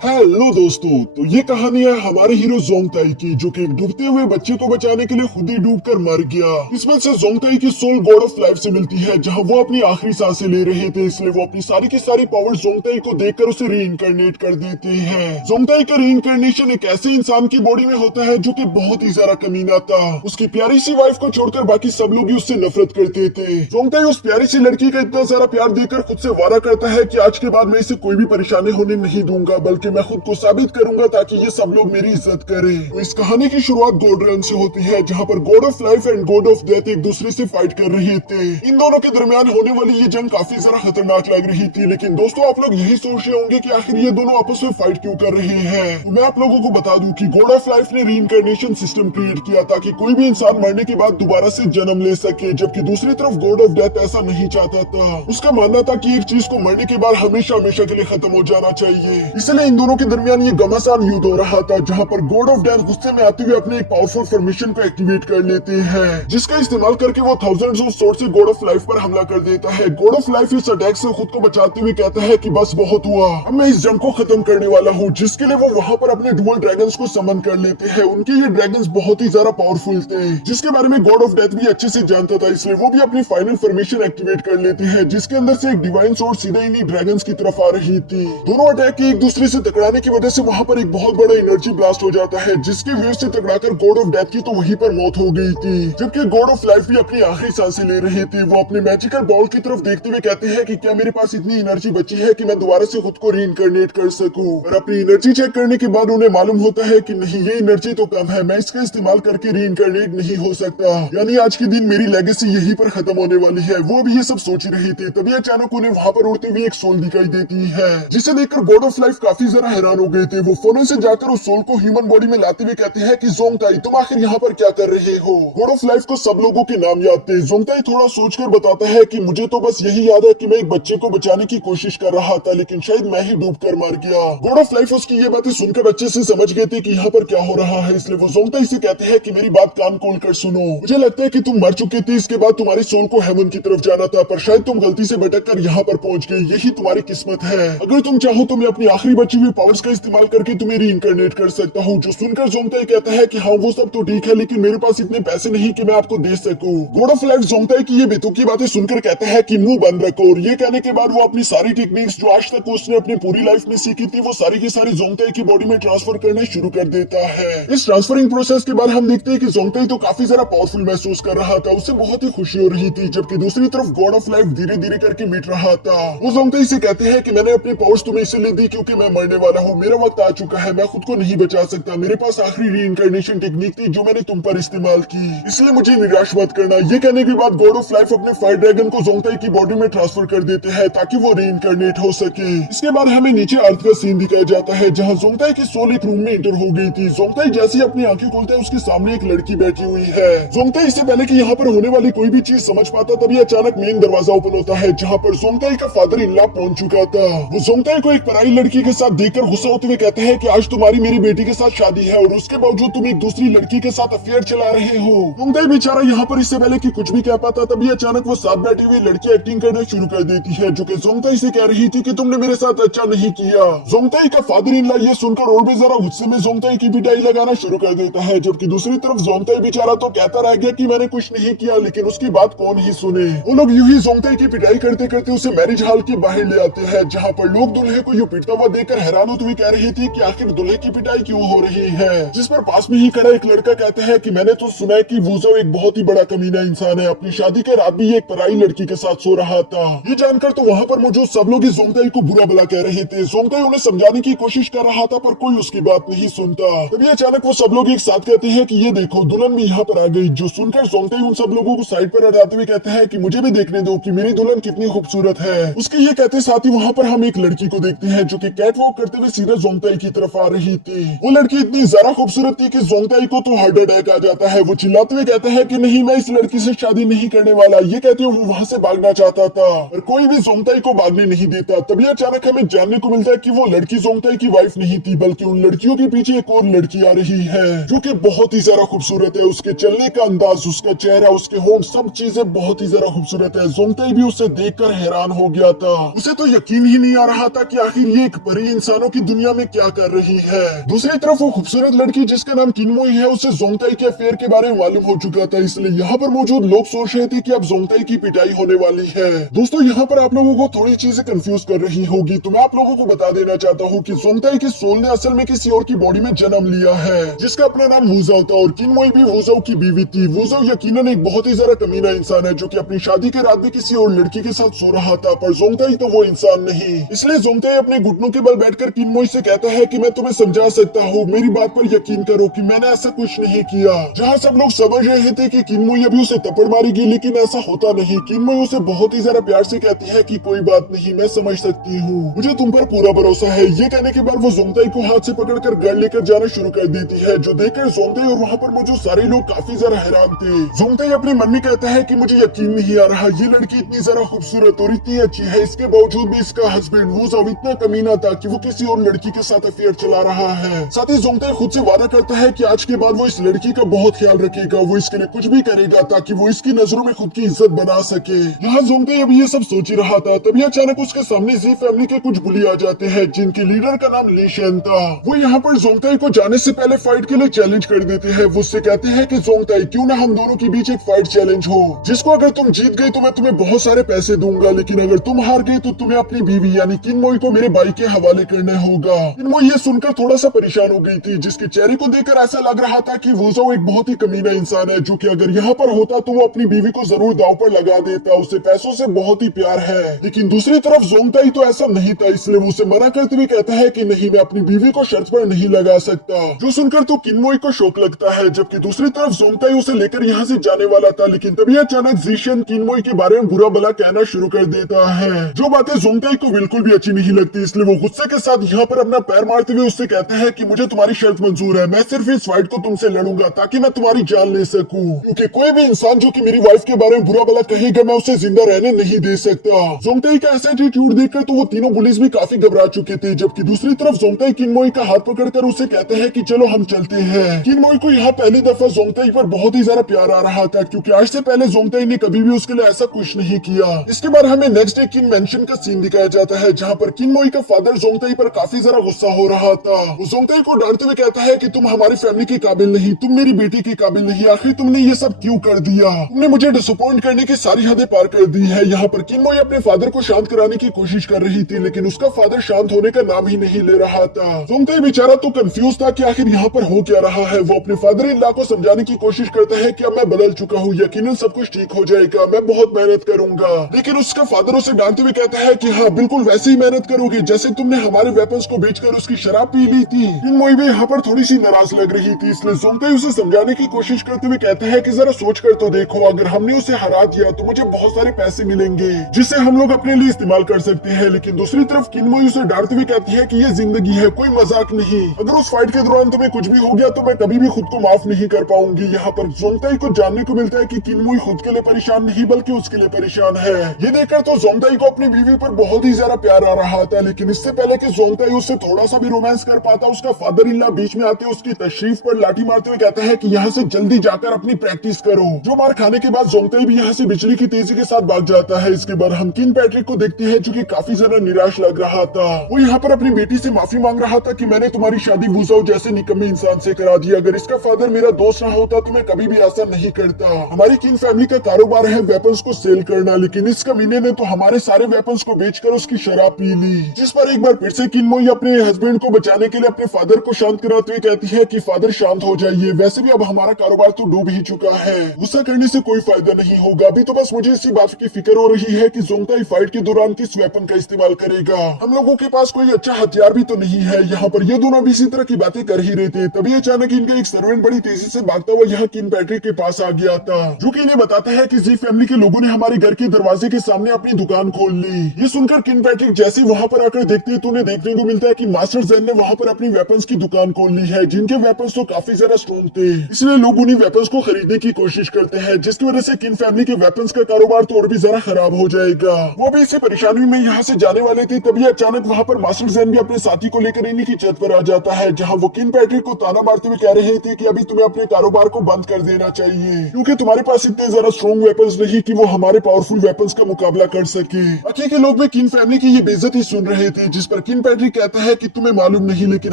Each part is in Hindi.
हेलो दोस्तों, तो ये कहानी है हमारे हीरो जोंगताई की, जो कि एक डूबते हुए बच्चे को बचाने के लिए खुद ही डूबकर मर गया। किस्मत से जोंगताई की सोल गॉड ऑफ लाइफ से मिलती है, जहां वो अपनी आखिरी सांसें ले रहे थे, इसलिए वो अपनी सारी की सारी पावर जोंगताई को देकर उसे रीइंकारनेट कर देते हैं। जोंगताई का रीइंकारनेशन एक ऐसे इंसान की बॉडी में होता है जो कि बहुत ही ज्यादा कमीना था। उसकी प्यारी सी वाइफ को छोड़कर बाकी सब लोग ही उससे नफरत करते थे। जोंगताई उस प्यारी सी लड़की का इतना सारा प्यार देकर खुद से वादा करता है कि आज के बाद मैं इसे कोई भी परेशानी होने नहीं दूंगा, बल्कि मैं खुद को साबित करूंगा ताकि ये सब लोग मेरी इज्जत करें। तो इस कहानी की शुरुआत गॉड रन से होती है, जहां पर God of life and God of death एक दूसरे से फाइट कर रहे थे। इन दोनों के दरमियान होने वाली ये जंग काफी ज्यादा खतरनाक लग रही थी, लेकिन दोस्तों आप लोग यही सोच रहे होंगे कि आखिर ये दोनों आपस में फाइट क्यों कर रहे हैं। तो मैं आप लोगों को बता दूं कि गॉड ऑफ लाइफ ने रीइंकारनेशन सिस्टम क्रिएट किया ताकि कोई भी इंसान मरने के बाद दोबारा से जन्म ले सके, जबकि दूसरी तरफ गॉड ऑफ डेथ ऐसा नहीं चाहता था। उसका मानना था कि एक चीज को मरने के बाद हमेशा हमेशा के लिए खत्म हो जाना चाहिए। इसलिए इन दोनों के दरमियान ये घमासान युद्ध हो रहा था, जहां पर गॉड ऑफ डेथ गुस्से में आते हुए अपने एक पावरफुल फॉर्मेशन को एक्टिवेट कर लेते हैं, जिसका इस्तेमाल करके वो थाउजेंड्स ऑफ स्वॉर्ड से गॉड ऑफ लाइफ पर हमला कर देता है। गॉड ऑफ लाइफ इस अटैक से खुद को बचाते हुए कहता है कि बस बहुत हुआ, अब मैं इस जंग को खत्म करने वाला हूँ, जिसके लिए वो वहां पर अपने डुअल ड्रैगन्स को समन कर लेते हैं। उनके ये ड्रैगन्स बहुत ही ज्यादा पावरफुल थे, जिसके बारे में गॉड ऑफ डेथ भी अच्छे से जानता था, इसलिए वो भी अपनी फाइनल फॉर्मेशन एक्टिवेट कर लेते हैं, जिसके अंदर से एक डिवाइन स्वॉर्ड सीधे इन्हीं ड्रैगन्स की तरफ आ रही थी। दोनों अटैक के एक दूसरे से टकराने की वजह से वहां पर एक बहुत बड़ा एनर्जी ब्लास्ट हो जाता है, जिसके वेव से टकराकर गॉड ऑफ डेथ की तो वहीं पर मौत हो गई थी। जबकि गॉड ऑफ लाइफ भी अपनी आखिरी सांसें ले रहे थे। वो अपने मैजिकल बॉल की तरफ देखते हुए कहते हैं कि क्या मेरे पास इतनी एनर्जी बची है कि मैं दोबारा से खुद को रीइंकारनेट कर सकूं। और अपनी एनर्जी चेक करने के बाद उन्हें मालूम होता है कि नहीं, ये एनर्जी तो कम है, मैं इसका इस्तेमाल करके रीइंकारनेट नहीं हो सकता, यानी आज के दिन मेरी लेगेसी यहीं पर खत्म होने वाली है। वो भी ये सब सोच रहे थे, तभी अचानक उन्हें वहां पर उड़ती हुई एक सोल दिखाई देती है, जिसे देखकर गॉड ऑफ लाइफ काफी ज्यादा हैरान हो गए थे। वो फौरन से जाकर उस सोल को ह्यूमन बॉडी में लाते हुए कहते हैं कि जोंगताई, तुम आखिर यहाँ पर क्या कर रहे हो। गॉड ऑफ लाइफ को सब लोगों के नाम याद थे। जोंगताई थोड़ा सोचकर बताता है कि मुझे तो बस यही याद है कि मैं एक बच्चे को बचाने की कोशिश कर रहा था, लेकिन शायद मैं ही डूबकर मर गया। गॉड ऑफ लाइफ उसकी ये बातें सुनकर अच्छे से समझ गए थे कि यहाँ पर क्या हो रहा है, इसलिए वो जोंगताई से कहते हैं कि मेरी बात कान खोल कर सुनो। मुझे लगता है कि तुम मर चुके थे, इसके बाद तुम्हारी सोल को हेवन की तरफ जाना था, पर शायद तुम गलती से भटक कर यहाँ पर पहुंच गए, यही तुम्हारी किस्मत है। अगर तुम चाहो तो मैं अपनी आखिरी बची हुई पावर्स का इस्तेमाल करके तुम्हें रीइंकारनेट कर सकता हूँ। जो सुनकर जोंगताई कहता है कि हाँ वो सब तो ठीक है, लेकिन मेरे पास इतने पैसे नहीं कि मैं आपको दे सकूं। गॉड ऑफ लाइफ जोंगताई की ये बेतुकी बातें सुनकर कहता है कि मुंह बंद रखो, और ये कहने के बाद वो अपनी सारी टेक्निक्स जो आज तक उसने अपनी पूरी लाइफ में सीखी थी, वो सारी की सारी जोंगताई की बॉडी में ट्रांसफर करना शुरू कर देता है। इस ट्रांसफरिंग प्रोसेस के बाद हम देखते हैं कि जोंगताई तो काफी ज्यादा पावरफुल महसूस कर रहा था, उसे बहुत ही खुशी हो रही थी, जबकि दूसरी तरफ गॉड ऑफ लाइफ धीरे धीरे करके मिट रहा था। वो जोंगताई से कहते हैं कि मैंने अपनी पावर्स तुम्हें इसलिए दी क्योंकि मैं मरने वाला हूँ, मेरा वक्त आ चुका है, मैं खुद को नहीं बचा सकता, मेरे पास आखिरी रीइंकारनेशन टेक्निक थी जो मैंने तुम पर इस्तेमाल की, इसलिए मुझे निराश मत करना। ये कहने के बाद गॉड ऑफ लाइफ अपने फायर ड्रैगन को जोंगताई की बॉडी में ट्रांसफर कर देते हैं ताकि वो रीइंकारनेट हो सके। इसके बाद हमें नीचे अर्थ का सीन दिखाया जाता है, जहां जोंगताई की सोल एक रूम में एंटर हो गई थी। जोंगताई जैसे ही अपनी आंखें खोलता है, उसके सामने एक लड़की बैठी हुई है। जोंगताई इससे पहले कि यहाँ पर होने वाली कोई भी चीज समझ पाता, तभी अचानक मेन दरवाजा ओपन होता है, जहाँ पर जोंगताई का फादर इन लॉ पहुंच चुका था। वो जोंगताई को एक पराई लड़की के साथ देखकर गुस्सा होते हुए कहता है कि आज तुम्हारी मेरी बेटी के साथ शादी है और उसके बावजूद तुम एक दूसरी लड़की के साथ अफेयर चला रहे हो। जोंगताई बेचारा यहाँ पर इससे पहले कि कुछ भी कह पाता, तभी अचानक वो साथ बैठी हुई लड़की एक्टिंग करना शुरू कर देती है, जो कि जोंगताई से कह रही थी कि तुमने मेरे साथ अच्छा नहीं किया। जोंगताई का फादर इन लॉ ये सुनकर और भी जरा गुस्से में जोंगताई की पिटाई लगाना शुरू कर देता है, जबकि दूसरी तरफ जोंगताई बेचारा तो कहता रह गया कि मैंने कुछ नहीं किया, लेकिन उसकी बात कौन ही सुने। वो लोग यूं ही जोंगताई की पिटाई करते करते उसे मैरिज हॉल के बाहर ले आते हैं, जहाँ पर लोग दूल्हे को यूं पिटता हुआ देखकर हैरान होते हुए कह रहे थे कि आखिर दूल्हे की पिटाई क्यों हो रही है। जिस पर पास में ही खड़ा एक लड़का कहता है कि मैंने तो सुना है कि वूज़ो एक बहुत ही बड़ा कमीना इंसान है, अपनी शादी के रात भी एक पराई लड़की के साथ सो रहा था। ये जानकर तो वहाँ पर मौजूद सब लोग जोंगताई को बुरा भला कह रहे थे। जोंगताई उन्हें समझाने की कोशिश कर रहा था, पर कोई उसकी बात नहीं सुनता। तभी अचानक वो सब लोग एक साथ कहते हैं कि ये देखो दुल्हन भी यहाँ पर आ गई। जो सुनकर जोंगताई उन सब लोगों को साइड पर हटाते हुए कहता है कि मुझे भी देखने दो कि मेरी दुल्हन कितनी खूबसूरत है। उसके ये कहते साथ ही वहाँ पर हम एक लड़की को देखते हैं, जो कि कैट वॉक करते हुए सीधा जोंगताई की तरफ आ रही थी। वो लड़की इतनी ज्यादा खूबसूरत थी कि जोंगताई को तो हार्ट अटैक आ जाता है। वो चिल्लाते हुए कहता है कि नहीं, मैं इस लड़की से शादी नहीं करने वाला। ये कहते हुए वो वहाँ से भागना चाहता था, पर कोई भी जोंगताई को भागने नहीं देता। तभी अचानक हमें जानने को मिलता है कि वो लड़की जोंगताई की वाइफ नहीं थी, बल्कि उन लड़कियों के पीछे एक और लड़की आ रही है, जो कि बहुत ही ज्यादा खूबसूरत है। उसके चलने का अंदाज, उसका चेहरा, उसके होंठ, सब चीजें बहुत ही ज्यादा खूबसूरत है। जोंगताई भी उसे देखकर हैरान हो गया था। उसे तो यकीन ही नहीं आ रहा था कि आखिर ये एक परी इंसान इंसानों की दुनिया में क्या कर रही है। दूसरी तरफ वो खूबसूरत लड़की जिसका नाम किनमोई है, उसे जोंगताई के अफेयर के बारे में मालूम हो चुका था, इसलिए यहाँ पर मौजूद लोग सोच रहे थे कि अब जोंगताई की पिटाई होने वाली है। दोस्तों यहाँ पर आप लोगों को थोड़ी चीजें कंफ्यूज कर रही होगी, तो मैं आप लोगों को बता देना चाहता हूँ कि जोंगताई के सोल ने असल में किसी और की बॉडी में जन्म लिया है, जिसका अपना नाम वुजाओ था, और किनमोई भी वुजाओ की बीवी थी। वुजाओ यकीनन एक बहुत ही ज्यादा कमीना इंसान है, जो कि अपनी शादी के रात भी किसी और लड़की के साथ सो रहा था, पर जोंगताई तो वो इंसान नहीं। इसलिए जोंगताई अपने घुटनों के बल बैठकर किनमोई से कहता है कि मैं तुम्हें समझा सकता हूँ, मेरी बात पर यकीन करो कि मैंने ऐसा कुछ नहीं किया। जहाँ सब लोग समझ रहे थे कि किनमोई अभी उसे थप्पड़ मारेगी, लेकिन ऐसा होता नहीं। किनमोई उसे बहुत ही ज्यादा प्यार से कहती है कि कोई बात नहीं, मैं समझ सकती हूँ, मुझे तुम पर पूरा भरोसा है। ये कहने के बाद वो जोंगताई को हाथ से पकड़कर घर लेकर जाना शुरू कर देती है, जो देखकर जोंगताई और वहाँ पर मौजूद सारे लोग काफी ज्यादा हैरान थे। जोंगताई अपनी मन में कहता है कि मुझे यकीन नहीं आ रहा, ये लड़की इतनी ज्यादा खूबसूरत और इतनी अच्छी है, इसके बावजूद भी इसका हस्बैंड वुजाओ इतना कमीना था कि वो किसी और लड़की के साथ अफेयर चला रहा है। साथ ही जोंगताई खुद से वादा करता है कि आज के बाद वो इस लड़की का बहुत ख्याल रखेगा, वो इसके लिए कुछ भी करेगा ताकि वो इसकी नजरों में खुद की इज्जत बना सके। यहाँ जोंगताई अभी ये सब सोच ही रहा था, तभी अचानक उसके सामने जी फैमिली के कुछ बुली आ जाते हैं, जिनके लीडर का नाम ली शेन था। वो यहाँ पर जोंगताई को जाने से पहले फाइट के लिए चैलेंज कर देते हैं। वो उससे कहते हैं कि जोंगताई क्यों ना हम दोनों के बीच एक फाइट चैलेंज हो, जिसको अगर तुम जीत गए तो मैं तुम्हें बहुत सारे पैसे दूंगा, लेकिन अगर तुम हार गए तो तुम्हें अपनी बीवी यानी किनमोई को मेरे भाई के हवाले करना होगा। किनमोई ये सुनकर थोड़ा सा परेशान हो गई थी, जिसके चेहरे को देखकर ऐसा लग रहा था कि वुजाओ एक बहुत ही कमीना इंसान है, जो कि अगर यहाँ पर होता तो वो अपनी बीवी को जरूर दांव पर लगा देता, उसे पैसों से बहुत ही प्यार है। लेकिन दूसरी तरफ जोंगताई तो ऐसा नहीं था, इसलिए वो उसे मना करते हुए कहता है कि नहीं, मैं अपनी बीवी को शर्त पर नहीं लगा सकता, जो सुनकर तो किनमोई को शौक लगता है। जबकि दूसरी तरफ जोंगताई उसे लेकर यहाँ से जाने वाला था, लेकिन तभी अचानक जीशियन किनमोई के बारे में बुरा भला कहना शुरू कर देता है, जो बातें जोंगताई को बिल्कुल भी अच्छी नहीं लगती। इसलिए वो गुस्से के साथ यहाँ पर अपना पैर मारते हुए उससे कहता है कि मुझे तुम्हारी शर्त मंजूर है, मैं सिर्फ इस फाइट को तुमसे लड़ूंगा ताकि मैं तुम्हारी जान ले सकूं, क्योंकि कोई भी इंसान जो कि मेरी वाइफ के बारे में बुरा भला कहेगा, मैं उसे जिंदा रहने नहीं दे सकता। जोंगताई का ऐसा एटीट्यूड देखकर तो वो तीनों पुलिस भी काफी घबरा चुके थे। जबकि दूसरी तरफ जोंगताई किनमोई का हाथ पकड़कर उसे कहते हैं कि चलो हम चलते हैं। किनमोई को यहाँ पहली दफा जोंगताई पर बहुत ही ज्यादा प्यार आ रहा था, क्योंकि आज से पहले जोंगताई ने कभी भी उसके लिए ऐसा कुछ नहीं किया। इसके बाद हमें नेक्स्ट डे किन मेंशन का सीन दिखाया जाता है, जहाँ पर किनमोई का फादर जोंगताई पर काफी ज्यादा गुस्सा हो रहा था। वो जोंगताई को डांटते हुए कहता है कि तुम हमारी फैमिली के काबिल नहीं, तुम मेरी बेटी के काबिल नहीं, आखिर तुमने ये सब क्यों कर दिया, तुमने मुझे डिसअपॉइंट करने की सारी हदें पार कर दी है। यहाँ पर किनमोई अपने फादर को शांत कराने की कोशिश कर रही थी, लेकिन उसका फादर शांत होने का नाम ही नहीं ले रहा था। जोंगताई बेचारा तो कंफ्यूज था कि आखिर यहाँ पर हो क्या रहा है। वो अपने फादर इन लॉ को समझाने की कोशिश करता है कि अब मैं बदल चुका हूँ, यकीनन सब कुछ ठीक हो जाएगा, मैं बहुत मेहनत करूंगा। लेकिन उसका फादर उसे डांटते हुए कहता है कि हाँ बिल्कुल वैसे ही मेहनत करोगे जैसे तुमने हमारे वेपन्स को बेचकर उसकी शराब पी ली थी। किनमोई भी यहाँ पर थोड़ी सी नाराज लग रही थी, इसलिए जोंगताई उसे समझाने की कोशिश करते हुए कहता है कि जरा सोच कर तो देखो, अगर हमने उसे हरा दिया तो मुझे बहुत सारे पैसे मिलेंगे, जिसे हम लोग अपने लिए इस्तेमाल कर सकते हैं। लेकिन दूसरी तरफ किनमोई उसे डांटते हुए कहती है कि ये जिंदगी है, कोई मजाक नहीं, अगर उस फाइट के दौरान तुम्हें कुछ भी हो गया तो मैं कभी भी खुद को माफ नहीं कर पाऊंगी। यहाँ पर जोंगताई को जानने को मिलता है कि किनमोई खुद के लिए परेशान नहीं बल्कि उसके लिए परेशान है। ये देखकर तो जोंगताई को अपनी बीवी पर बहुत ही ज्यादा प्यार आ रहा था, लेकिन इससे पहले कि जोंगताई उससे थोड़ा सा भी रोमांस कर पाता, उसका फादर इन लॉ बीच में आते उसकी तशरीफ पर लाठी मारते हुए कहता है कि यहाँ से जल्दी जाकर अपनी प्रैक्टिस करो। जो मार खाने के बाद जोंगताई भी यहाँ से बिजली की तेजी के साथ भाग जाता है। इसके बाद हम किन पैट्रिक को देखते हैं, जो कि काफी ज्यादा निराश लग रहा था। वो यहाँ पर अपनी बेटी से माफी मांग रहा था कि मैंने तुम्हारी शादी वुजाओ जैसे निकम्मे इंसान से करा दी, अगर इसका फादर मेरा दोस्त रहा होता तो मैं कभी भी ऐसा नहीं करता। हमारी किन फैमिली का कारोबार है वेपन्स को सेल करना, लेकिन इस कमीने ने तो हमारे सारे वेपन्स को बेचकर उसकी शराब पी ली। जिस पर एक बार फिर से किनमोई अपने हस्बैंड को बचाने के लिए अपने फादर को शांत कराते हुए कहती है कि फादर शांत हो जाइए, वैसे भी अब हमारा कारोबार तो डूब ही चुका है, गुस्सा करने से कोई फायदा नहीं होगा। अभी तो बस मुझे इसी बात की फिक्र हो रही है कि जोंगताई फाइट के दौरान किस वेपन का इस्तेमाल करेगा। हम लोगों के पास कोई अच्छा हथियार भी तो नहीं है। यहाँ पर ये दोनों भी इसी तरह की बातें कर ही रहे थे, तभी अचानक इनका एक सर्वेंट बड़ी तेजी से भागता हुआ यहाँ किन पैट्रिक के पास आ गया था, जो कि इन्हें बताता है कि जी फैमिली के लोगों ने हमारे घर के दरवाजे के सामने अपनी दुकान खोल ली। ये सुनकर किन पैट्रिक जैसे वहाँ पर आकर देखते हैं तो उन्हें देखने को मिलता है कि मास्टर ज़ेन ने वहाँ पर अपनी वेपन्स की दुकान खोल ली है, जिनके वेपन्स तो काफी ज्यादा स्ट्रॉन्ग थे, इसलिए लोग उन्हीं वेपन्स को खरीदने की कोशिश करते हैं, जिसकी वजह से किन फैमिली के वेपन्स का कारोबार तो और भी ज्यादा खराब हो जाएगा। वो भी इसी परेशानी में यहाँ से जाने वाले थे, तभी अचानक वहाँ पर मास्टर ज़ेन भी अपने साथी को लेकर इन्हीं की छत पर आ जाता है, जहाँ वो किन पैट्रिक को ताना मारते हुए कह रहे थे कि अभी तुम्हें अपने कारोबार को बंद कर देना चाहिए, क्योंकि तुम्हारे पास इतने ज्यादा स्ट्रॉन्ग वेपन्स नहीं कि वो हमारे पावरफुल वेपन्स का मुकाबला कर सके। बाकी के लोग भी किन फैमिली की ये बेइज्जती सुन रहे थे, जिस पर किन किन पैट्रिक कहता है कि तुम्हें मालूम नहीं लेकिन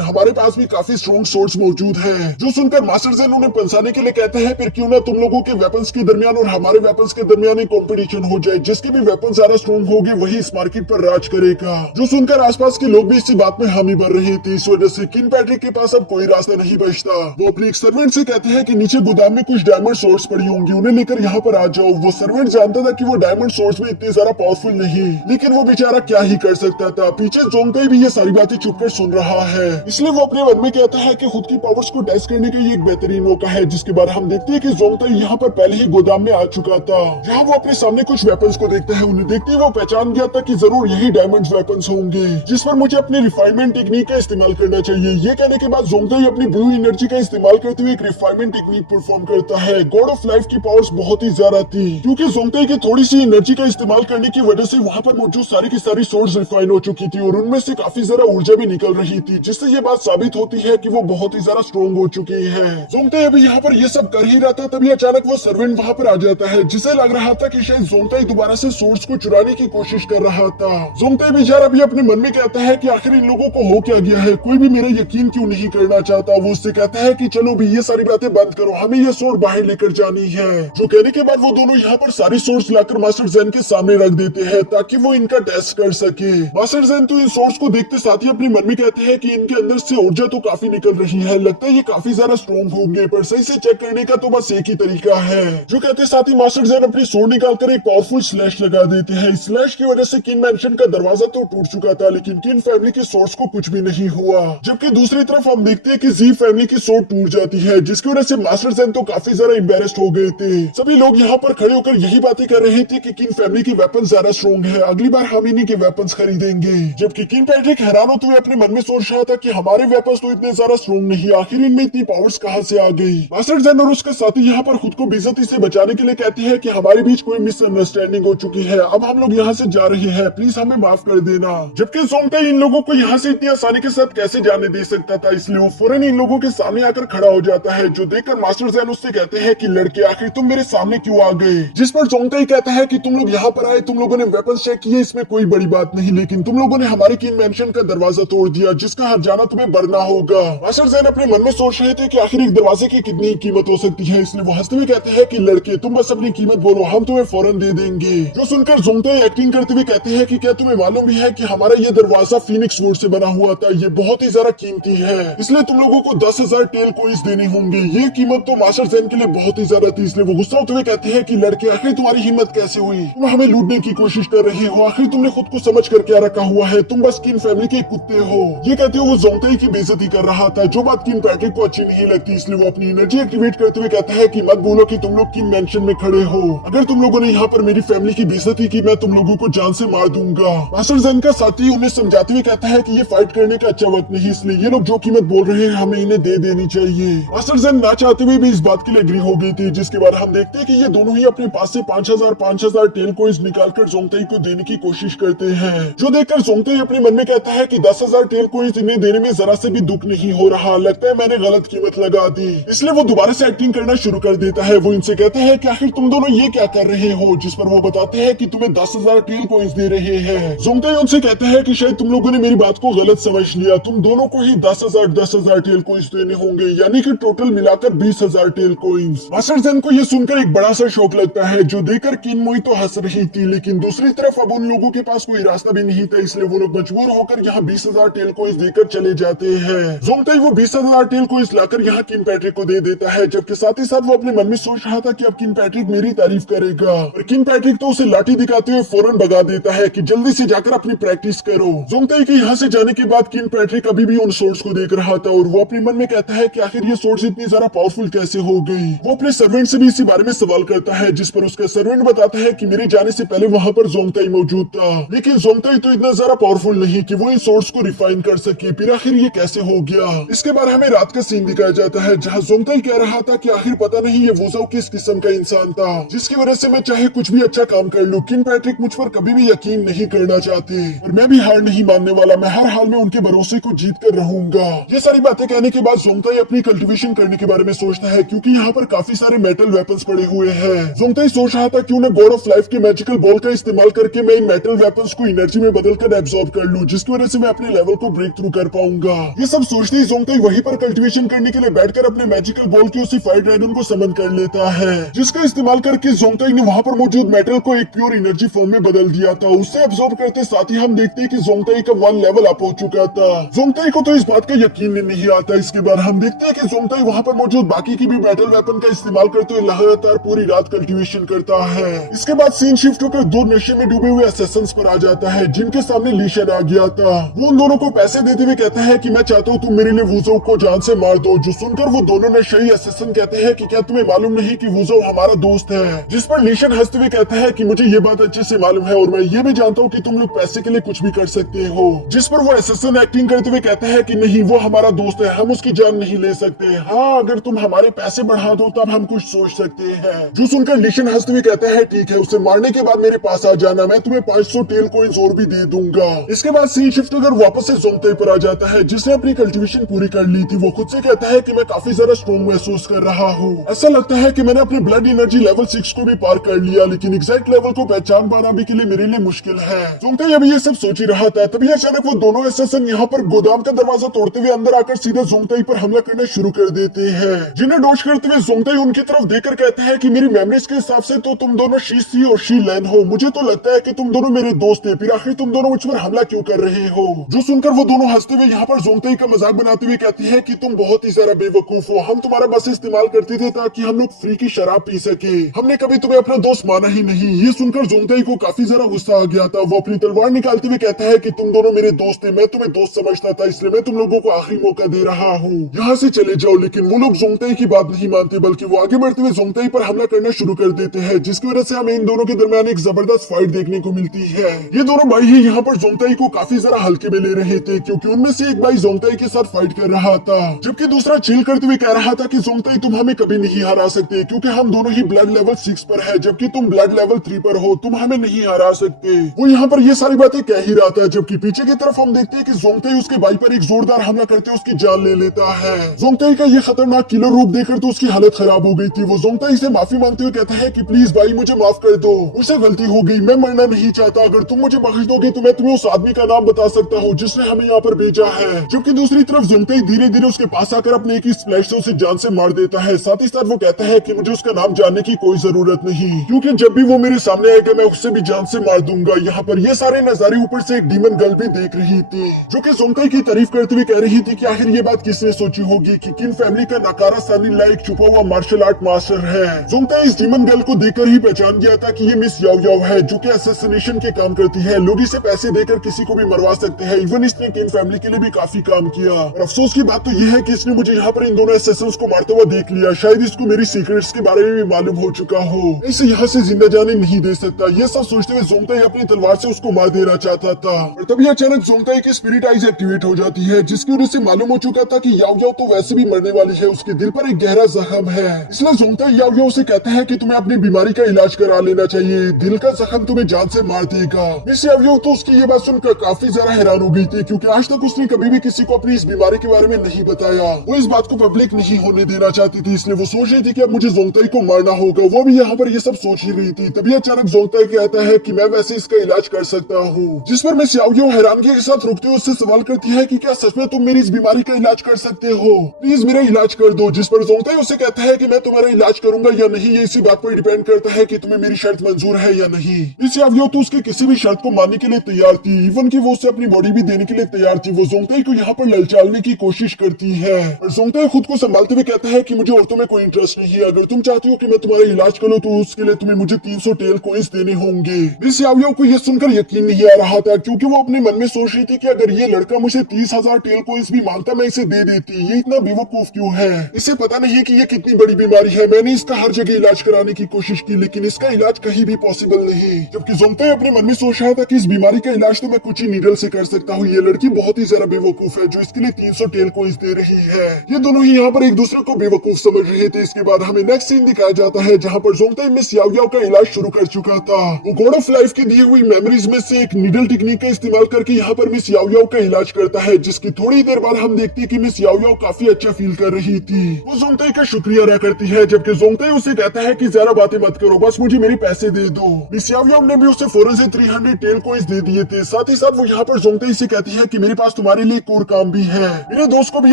हमारे पास भी काफी स्ट्रॉन्ग सोर्स मौजूद है। जो सुनकर मास्टर ज़ेन उन्हें पंसाने के लिए कहता है फिर क्यों ना तुम लोगों के वेपन्स के दरमियान और हमारे वेपन्स के दरमियान एक कॉम्पिटिशन हो जाए, जिसके भी वेपन ज्यादा स्ट्रॉन्ग होगी वही इस मार्केट पर राज करेगा। जो सुनकर आसपास के लोग भी इसी बात में हामी भर रहे थे। इस वजह से किन पैट्रिक के पास अब कोई रास्ता नहीं बचता। वो अपने एक सर्वेंट से कहते हैं कि नीचे गोदाम में कुछ डायमंड सोर्स पड़ी होंगी, उन्हें लेकर यहाँ पर आ जाओ। वो सर्वेंट जानता था कि वो डायमंड सोर्स में इतने ज्यादा पावरफुल नहीं, लेकिन वो बेचारा क्या ही कर सकता था। पीछे जोंगताई भी ये सारी बातें चुपकर सुन रहा है, इसलिए वो अपने मन में कहता है कि खुद की पावर्स को टेस्ट करने का ये एक बेहतरीन मौका है। जिसके बाद हम देखते हैं कि जोंगताई यहाँ पर पहले ही गोदाम में आ चुका था। जहाँ वो अपने सामने कुछ वेपन्स को देखता है, उन्हें देखते ही वो पहचान गया था कि जरूर यही डायमंड वेपन्स होंगे, जिस पर मुझे अपनी रिफाइनमेंट टेक्निक का इस्तेमाल करना चाहिए। ये कहने के बाद जोंगताई अपनी ब्लू एनर्जी का इस्तेमाल करते हुए एक रिफाइनमेंट टेक्निक परफॉर्म करता है। गॉड ऑफ लाइफ की पावर्स बहुत ही ज्यादा थी, क्योंकि जोंगताई की थोड़ी सी एनर्जी का इस्तेमाल करने की वजह से वहाँ पर मौजूद सारी की सारी सोर्स रिफाइन हो चुकी थी और उनमें से काफी ज्यादा ऊर्जा भी निकल रही थी, जिससे ये बात साबित होती है कि वो बहुत ही ज्यादा स्ट्रॉन्ग हो चुकी है। जोंगताई अभी यहाँ पर ये सब कर ही रहा था, तभी अचानक वो सर्वेंट वहाँ पर आ जाता है, जिसे लग रहा था कि शायद जोंगताई दोबारा से सोर्स को चुराने की कोशिश कर रहा था। जोंगताई बेचारा भी अपने मन में कहता है कि आखिर इन लोगों को हो क्या गया है, कोई भी मेरा यकीन क्यों नहीं करना चाहता। वो उससे कहता है कि चलो भी ये सारी बातें बंद करो, हमें ये सोर्स बाहर लेकर जानी है। जो कहने के बाद वो दोनों यहाँ पर सारी सोर्स लाकर मास्टर ज़ेन के सामने रख देते हैं ताकि वो इनका टेस्ट कर सके। मास्टर ज़ेन तो इन सोर्स को देखते साथ ही अपने मन में कहते हैं कि इनके अंदर से ऊर्जा तो काफी निकल रही है, लगता है ये काफी ज्यादा स्ट्रॉन्ग होंगे, पर सही से चेक करने का तो बस एक ही तरीका है। जो कहते साथ ही मास्टर ज़ेन अपनी सोर्ड निकालकर एक पावरफुल स्लैश लगा देते हैं। इस स्लैश की वजह से किन मैंशन का दरवाजा तो टूट चुका था, लेकिन किन फैमिली के सोर्स को कुछ भी नहीं हुआ। जबकि दूसरी तरफ हम देखते हैं कि जी फैमिली की सोर्ड टूट जाती है, जिसकी वजह से मास्टर ज़ेन तो काफी ज्यादा एम्बेरेस्ड हो गए थे। सभी लोग यहाँ पर खड़े होकर यही बातें कर रहे थे कि किन फैमिली के वेपन ज्यादा स्ट्रॉन्ग है, अगली बार हम इन्हीं के वेपन्स खरीदेंगे। जबकि किन पैट्रिक हैरान होते हुए अपने मन में सोच रहा था कि हमारे वेपन्स तो इतने ज्यादा स्ट्रॉन्ग नहीं, आखिर इनमें इतनी पावर्स कहां से आ गई। मास्टर ज़ेन और उसका साथी यहाँ पर खुद को बेइज्जती से बचाने के लिए कहते हैं कि हमारे बीच कोई मिसअंडरस्टैंडिंग हो चुकी है, अब हम लोग यहाँ से जा रहे हैं, प्लीज हमें माफ कर देना। जबकि जोंगताई इन लोगों को यहाँ से इतनी आसानी के साथ कैसे जाने दे सकता था, इसलिए वो फौरन इन लोगों के सामने आकर खड़ा हो जाता है। जो देखकर मास्टर ज़ेन उससे कहते हैं कि लड़के आखिर तुम मेरे सामने क्यों आ गए। जिस पर जोंगताई कहता है कि तुम लोग यहाँ पर आए, तुम लोगों ने वेपन्स चेक किए, इसमें कोई बड़ी बात नहीं, लेकिन तुम लोगों ने हमारे किन मैंशन का दरवाजा तोड़ दिया, जिसका हर जाना तुम्हें भरना होगा। मास्टर ज़ेन अपने मन में सोच रहे थे कि आखिर एक दरवाजे की कितनी कीमत हो सकती है, इसलिए वो हंसते हुए कहते हैं कि लड़के तुम बस अपनी कीमत बोलो, हम तुम्हें फौरन दे देंगे। जो सुनकर जोंगताई एक्टिंग करते हुए कहते हैं कि क्या तुम्हें मालूम भी है कि हमारा ये दरवाजा फीनिक्स वुड से बना हुआ था, ये बहुत ही ज्यादा कीमती है, इसलिए तुम लोगों को 10,000 टेल कोइंस देने होंगे। ये कीमत तो मास्टर ज़ेन के लिए बहुत ही ज्यादा थी, इसलिए वो गुस्सा होते हुए कहते हैं कि लड़के आखिर तुम्हारी हिम्मत कैसे हुई, तुम हमें लूटने की कोशिश कर रहे हो, आखिर तुमने खुद को समझ कर क्या रखा हुआ है, तुम बस किन फैमिली के कुत्ते हो। ये कहते हुए वो जोंगताई की बेइज्जती कर रहा था, जो बात किन पैट्रिक को अच्छी नहीं लगती, इसलिए वो अपनी एनर्जी एक्टिवेट करते हुए कहता है कि मत बोलो कि तुम लोग किन मेंशन में खड़े हो, अगर तुम लोगों ने यहाँ पर मेरी फैमिली की बेइज्जती की मैं तुम लोगों को जान से मार दूंगा। मास्टर ज़ेन का साथी उन्हें समझाते हुए कहता है कि ये फाइट करने का अच्छा वक्त नहीं, इसलिए ये लोग जो कीमत बोल रहे हैं हमें इन्हें दे देनी चाहिए। मास्टर ज़ेन ना चाहते हुए भी इस बात के लिए एग्री हो गई थी, जिसके बाद हम देखते हैं कि ये दोनों ही अपने पास से 5,000 टेल कोइंस निकालकर जोंगताई को देने की कोशिश करते हैं। जो देखकर जोंगताई अपने मन में कहता है कि 10,000 टेल कोइंस इन्हें देने में जरा से भी दुख नहीं हो रहा, लगता है मैंने गलत कीमत लगा दी, इसलिए वो दोबारा से एक्टिंग करना शुरू कर देता है। वो इनसे कहता है कि आखिर तुम दोनों ये क्या कर रहे हो, जिस पर वो बताते हैं कि तुम्हें 10,000 टेल कोइंस दे रहे हैं। जोंगताई उनसे कहता है कि शायद तुम लोगों ने मेरी बात को गलत समझ लिया, तुम दोनों को ही 10,000 टेल कोइंस देने होंगे, यानी कि टोटल मिलाकर 20,000 टेल कोइंस। मास्टर ज़ेन को ये सुनकर एक बड़ा सा शौक लगता है, जो देखकर किन मोई तो हंस रही थी, लेकिन दूसरी तरफ अब उन लोगों के पास कोई रास्ता भी नहीं था, इसलिए वो लोग मजबूर होकर यहाँ 20,000 टेल कोइंस देकर चले जाते हैं। जोंगताई वो 20,000 टेल कोइंस लाकर यहाँ किन पैट्रिक को दे देता है, जबकि साथ ही साथ वो अपने मन में सोच रहा था कि अब किन पैट्रिक मेरी तारीफ करेगा, और किन पैट्रिक तो उसे लाठी दिखाते हुए फौरन भगा देता है कि जल्दी से जाकर अपनी प्रैक्टिस करो। जोंगताई के यहाँ से जाने के बाद किन पैट्रिक अभी भी उन सोर्स को देख रहा था, और वो अपने मन में कहता है कि आखिर ये सोर्स इतनी ज्यादा पावरफुल कैसे हो गई। वो अपने सर्वेंट से भी इसी बारे में सवाल करता है, जिस पर उसका सर्वेंट बताता है कि मेरे जाने से पहले वहाँ पर जोंगताई मौजूद था, लेकिन जोंगताई तो इतना ज्यादा पावरफुल नहीं कि वो इन सोर्स को रिफाइन कर सके, फिर आखिर ये कैसे हो गया। इसके बाद हमें रात का सीन दिखाया जाता है, जहाँ जोंगताई कह रहा था कि आखिर पता नहीं ये वोज़ाओ किस किस्म का इंसान था, जिसकी वजह से मैं चाहे कुछ भी अच्छा काम कर लूं, किन पैट्रिक मुझ पर कभी भी यकीन नहीं करना चाहते, और मैं भी हार नहीं मानने वाला, मैं हर हाल में उनके भरोसे को जीत कर रहूंगा। ये सारी बातें कहने के बाद जोंगताई अपनी कल्टीवेशन करने के बारे में सोचता है, क्योंकि यहाँ पर काफी सारे मेटल वेपन्स पड़े हुए हैं। जोंगताई सोच रहा था क्यों ना गॉड ऑफ लाइफ के मैजिकल बॉल का इस्तेमाल करके मैं इन मेटल वेपन्स को एनर्जी में बदलकर एब्सॉर्ब कर लूं, जिसकी वजह से मैं अपने लेवल को ब्रेक थ्रू कर पाऊंगा। ये सब सोचते ही जोंगताई वहीं पर कल्टीवेशन करने के लिए बैठकर अपने मैजिकल बॉल की उसी फायर ड्रैगन को समन कर लेता है, जिसका इस्तेमाल करके जोंगताई ने वहां पर मौजूद मेटल को एक प्योर एनर्जी फॉर्म में बदल दिया था। उससे अब्सॉर्ब करते साथ ही हम देखते हैं कि जोंगताई का 1 लेवल अप हो चुका था। जोंगताई को तो इस बात का यकीन नहीं आता। इसके बाद हम देखते हैं कि जोंगताई वहां पर मौजूद बाकी की भी मेटल वेपन का इस्तेमाल करते हुए लगातार पूरी रात कल्टीवेशन करता है। इसके बाद सीन शिफ्ट होकर 2 नशे में डूबे हुए असैसिन्स पर आ जाता है, जिनके सामने ली शेन आ गया था। वो उन दोनों को पैसे देते हुए कहता है कि मैं चाहता हूँ तुम मेरे लिए वुज़ो को जान से मार दो। जो सुनकर वो दोनों नशेड़ी असैसिन कहते हैं कि क्या तुम्हें मालूम नहीं कि वुज़ो हमारा दोस्त है। जिस पर ली शेन हंसते हुए कहता है कि मुझे ये बात अच्छे से मालूम है और मैं ये भी जानता हूँ कि तुम लोग पैसे के लिए कुछ भी कर सकते हो। जिस पर वो असैसिन एक्टिंग करते हुए कहता है कि नहीं, वो हमारा दोस्त है, हम उसकी जान नहीं ले सकते। हाँ, अगर तुम हमारे पैसे बढ़ा दो तब हम कुछ सोच सकते हैं। जो सुनकर ली शेन हंसते हुए कहता है ठीक है, उसे मारने के बाद मेरे पास आ जाना, मैं तुम्हें 500 टेल कॉइंस और भी दे दूंगा। इसके बाद सीन शिफ्ट होकर वापस से जोंगताई पर आ जाता है, जिसने अपनी कल्टीवेशन पूरी कर ली थी। वो खुद से कहता है कि मैं काफी ज्यादा स्ट्रॉन्ग महसूस कर रहा हूँ। ऐसा लगता है कि मैंने अपनी ब्लड एनर्जी लेवल 6 को भी पार कर लिया, लेकिन एग्जैक्ट लेवल को पहचान पाना भी के लिए मेरे लिए मुश्किल है। जोंगताई अभी ये सब सोच ही रहा था, तभी अचानक वो दोनों असैसिन यहाँ पर गोदाम का दरवाजा तोड़ते हुए अंदर आकर सीधा जोंगताई पर हमला करना शुरू कर देते हैं। जिन्हें डॉज करते हुए जोंगताई उनकी तरफ देखकर कहता है कि मेरी मेमोरीज के हिसाब से तो तुम दोनों शी सी और शी लैन हो। मुझे तो लगता है कि तुम दोनों मेरे दोस्त थे, फिर आखिर तुम दोनों मुझ पर हमला क्यों कर रहे हो। जो सुनकर वो दोनों हंसते हुए यहाँ पर जोंगताई का मजाक बनाते हुए कहती है कि तुम बहुत ही ज्यादा बेवकूफ हो, हम तुम्हारा बस इस्तेमाल करते थे ताकि हम लोग फ्री की शराब पी सके, हमने कभी तुम्हें अपना दोस्त माना ही नहीं। ये सुनकर जोंगताई को काफी ज्यादा गुस्सा आ गया था। वो अपनी तलवार निकालते हुए कहता है कि तुम दोनों मेरे दोस्त थे, मैं तुम्हें दोस्त समझता था, इसलिए मैं तुम लोगों को आखिरी मौका दे रहा हूँ, यहाँ से चले जाओ। लेकिन वो लोग जोंगताई की बात नहीं मानते, बल्कि वो आगे बढ़ते हुए जोंगताई पर हमला करना शुरू कर देते हैं, जिसकी वजह से हमें इन दोनों के दरमियान एक जबरदस्त फाइट देखने को मिलती है। ये दोनों भाई ही यहाँ पर जोंगताई को काफी ज्यादा हल्के में ले रहे थे, क्योंकि उनमें से एक भाई जोंगताई के साथ फाइट कर रहा था, जबकि दूसरा चिल करते हुए कह रहा था कि जोंगताई तुम हमें कभी नहीं हरा सकते, क्योंकि हम दोनों ही ब्लड लेवल 6 पर है, जबकि तुम ब्लड लेवल 3 पर हो, तुम हमें नहीं हरा सकते। वो यहाँ पर ये सारी बातें कह ही रहा था, जबकि पीछे की तरफ हम देखते हैं कि जोंगताई उसके भाई पर एक जोरदार हमला करते उसकी जान ले लेता है। जोंगताई का ये खतरनाक किलर रूप देखकर तो उसकी हालत खराब हो गई थी। वो जोंगताई से माफी मांगते हुए कहता है कि प्लीज भाई मुझे माफ कर दो, मुझसे गलती हो गई, मैं मरना नहीं चाहता, अगर तुम मुझे बख्श दोगे तो मैं तुम्हें उस आदमी का नाम बता सकता हूँ जिसने हमें यहाँ पर भेजा है। जबकि दूसरी तरफ जोंगताई धीरे धीरे उसके पास आकर अपने एक ही स्प्लैश से उसे जान से मार देता है। साथ ही साथ वो कहता है कि मुझे उसका नाम जानने की कोई जरूरत नहीं, क्योंकि जब भी वो मेरे सामने आएगा मैं उससे भी जान से मार दूंगा। यहाँ पर ये सारे नजारे ऊपर से एक डीमन गर्ल भी देख रही थी, जो कि जोंगताई की तारीफ करते हुए कह रही थी कि आखिर ये बात किसने सोची होगी कि किन फैमिली का नकारा सानी लाइक छुपा हुआ मार्शल आर्ट मास्टर है। जोंगताई इस डीमन गर्ल को देखकर ही पहचान गया था कि ये मिस याओ याओ है, जो कि असैसिनेशन के काम करती है, लोग इसे पैसे देकर किसी को भी मरवा सकते हैं। इवन इसने किन फैमिली के लिए भी काफी काम किया। और अफसोस की बात तो ये है कि इसने मुझे यहाँ पर इन दोनों असैसिन्स को मारते हुए देख लिया। शायद इसको मेरी सीक्रेट्स के बारे में भी मालूम हो चुका हो, इसे यहाँ से जिंदा जाने नहीं दे सकता। ये सब सोचते हुए जोंगताई अपनी तलवार से उसको मार देना चाहता था, और तभी अचानक जोंगताई की स्पिरिट आइज एक्टिवेट हो जाती है, जिसकी वजह से मालूम हो चुका था कि याओ याओ तो वैसे भी मरने वाली है, उसके दिल पर एक गहरा जख्म है। इसलिए जोंगताई याओ याओ से कहता है कि तुम्हें अपनी बीमारी का इलाज करा लेना चाहिए, दिल का जख्म तुम्हें जान से मार देगा। मिस याओ याओ तो उसकी ये बात सुनकर काफी ज्यादा हैरान हो गई थी, क्योंकि आज तक उसने कभी भी किसी को अपनी इस बीमारी के बारे में नहीं बताया। वो इस बात को पब्लिक नहीं होने देना चाहती थी, इसलिए वो सोच रही थी कि अब मुझे जोंगताई को मारना होगा। वो भी यहाँ पर ये सब सोच ही रही थी। तभी अचानक जोंगताई कहता है कि मैं वैसे इसका इलाज कर सकता हूँ, जिस पर मिस याओ याओ हैरानगी के साथ रुकते हुए उससे सवाल करती है कि क्या सच में तुम मेरी इस बीमारी का इलाज कर सकते हो, प्लीज मेरा इलाज कर दो। जिस पर जोंगताई उसे कहता है कि मैं तुम्हारा इलाज करूंगा या नहीं, ये इसी बात पर डिपेंड करता है कि तुम्हें मेरी शर्त मंजूर है या नहीं। मिस याओ याओ तो उसके किसी भी शर्त को मानने के लिए तैयार थी, इवन कि वो उसे अपनी बॉडी भी देने के लिए तैयार थी। वो जोंगताई को यहाँ पर ललचालने की कोशिश करती है, और जोंगताई खुद को संभालते हुए कहता है कि मुझे औरतों में कोई इंटरेस्ट नहीं है, अगर तुम चाहती हो कि मैं तुम्हारा इलाज करूं तो उसके लिए तुम्हें मुझे 300 टेल कॉइंस देने होंगे। मिस याओ याओ को यह सुनकर यकीन नहीं आ रहा था, क्योंकि वो अपने मन में सोच रही थी कि अगर ये लड़का मुझे 30,000 टेल कॉइंस भी मांगता मैं इसे दे देती। ये इतना बेवकूफ क्यों है, इसे पता नहीं है कि ये कितनी बड़ी बीमारी है। मैंने इसका हर जगह इलाज कराने की कोशिश की, लेकिन इसका इलाज कहीं भी पॉसिबल नहीं। जबकि जोंगताई अपने मन में सोच रहा था कि इस बीमारी का इलाज तो मैं कुछ ही नीडल से कर सकता हूँ। ये लड़की बहुत ही ज्यादा बेवकूफ है जो इसके लिए 300 टेल कॉइंस दे रही है। ये दोनों ही यहाँ पर एक दूसरे को बेवकूफ समझ रहे थे। इसके बाद हमें नेक्स्ट सीन दिखाया जाता है, जहाँ पर जोंगताई मिस याओ याओ का इलाज शुरू कर चुका था। वो गॉड ऑफ लाइफ की दी हुई मेमोरीज में से एक नीडल टेक्निक का इस्तेमाल करके यहाँ पर मिस याओ याओ का इलाज करता है, जिसकी थोड़ी देर बाद हम देखते हैं कि मिस याओ याओ काफी अच्छा फील कर रही थी। वो जोंगताई का शुक्रिया अदा करती है, जबकि जोंगताई उसे कहता है कि ज्यादा बातें मत करो, बस मुझे मेरे पैसे दे दो। मिस याओ याओ ने भी उसे फौरन से 300 टेल कॉइंस दे दिए थे। साथ ही साथ वो यहाँ पर जोंगताई से कहती है कि मेरे पास तुम्हारे लिए एक और काम भी है। मेरे दोस्त को भी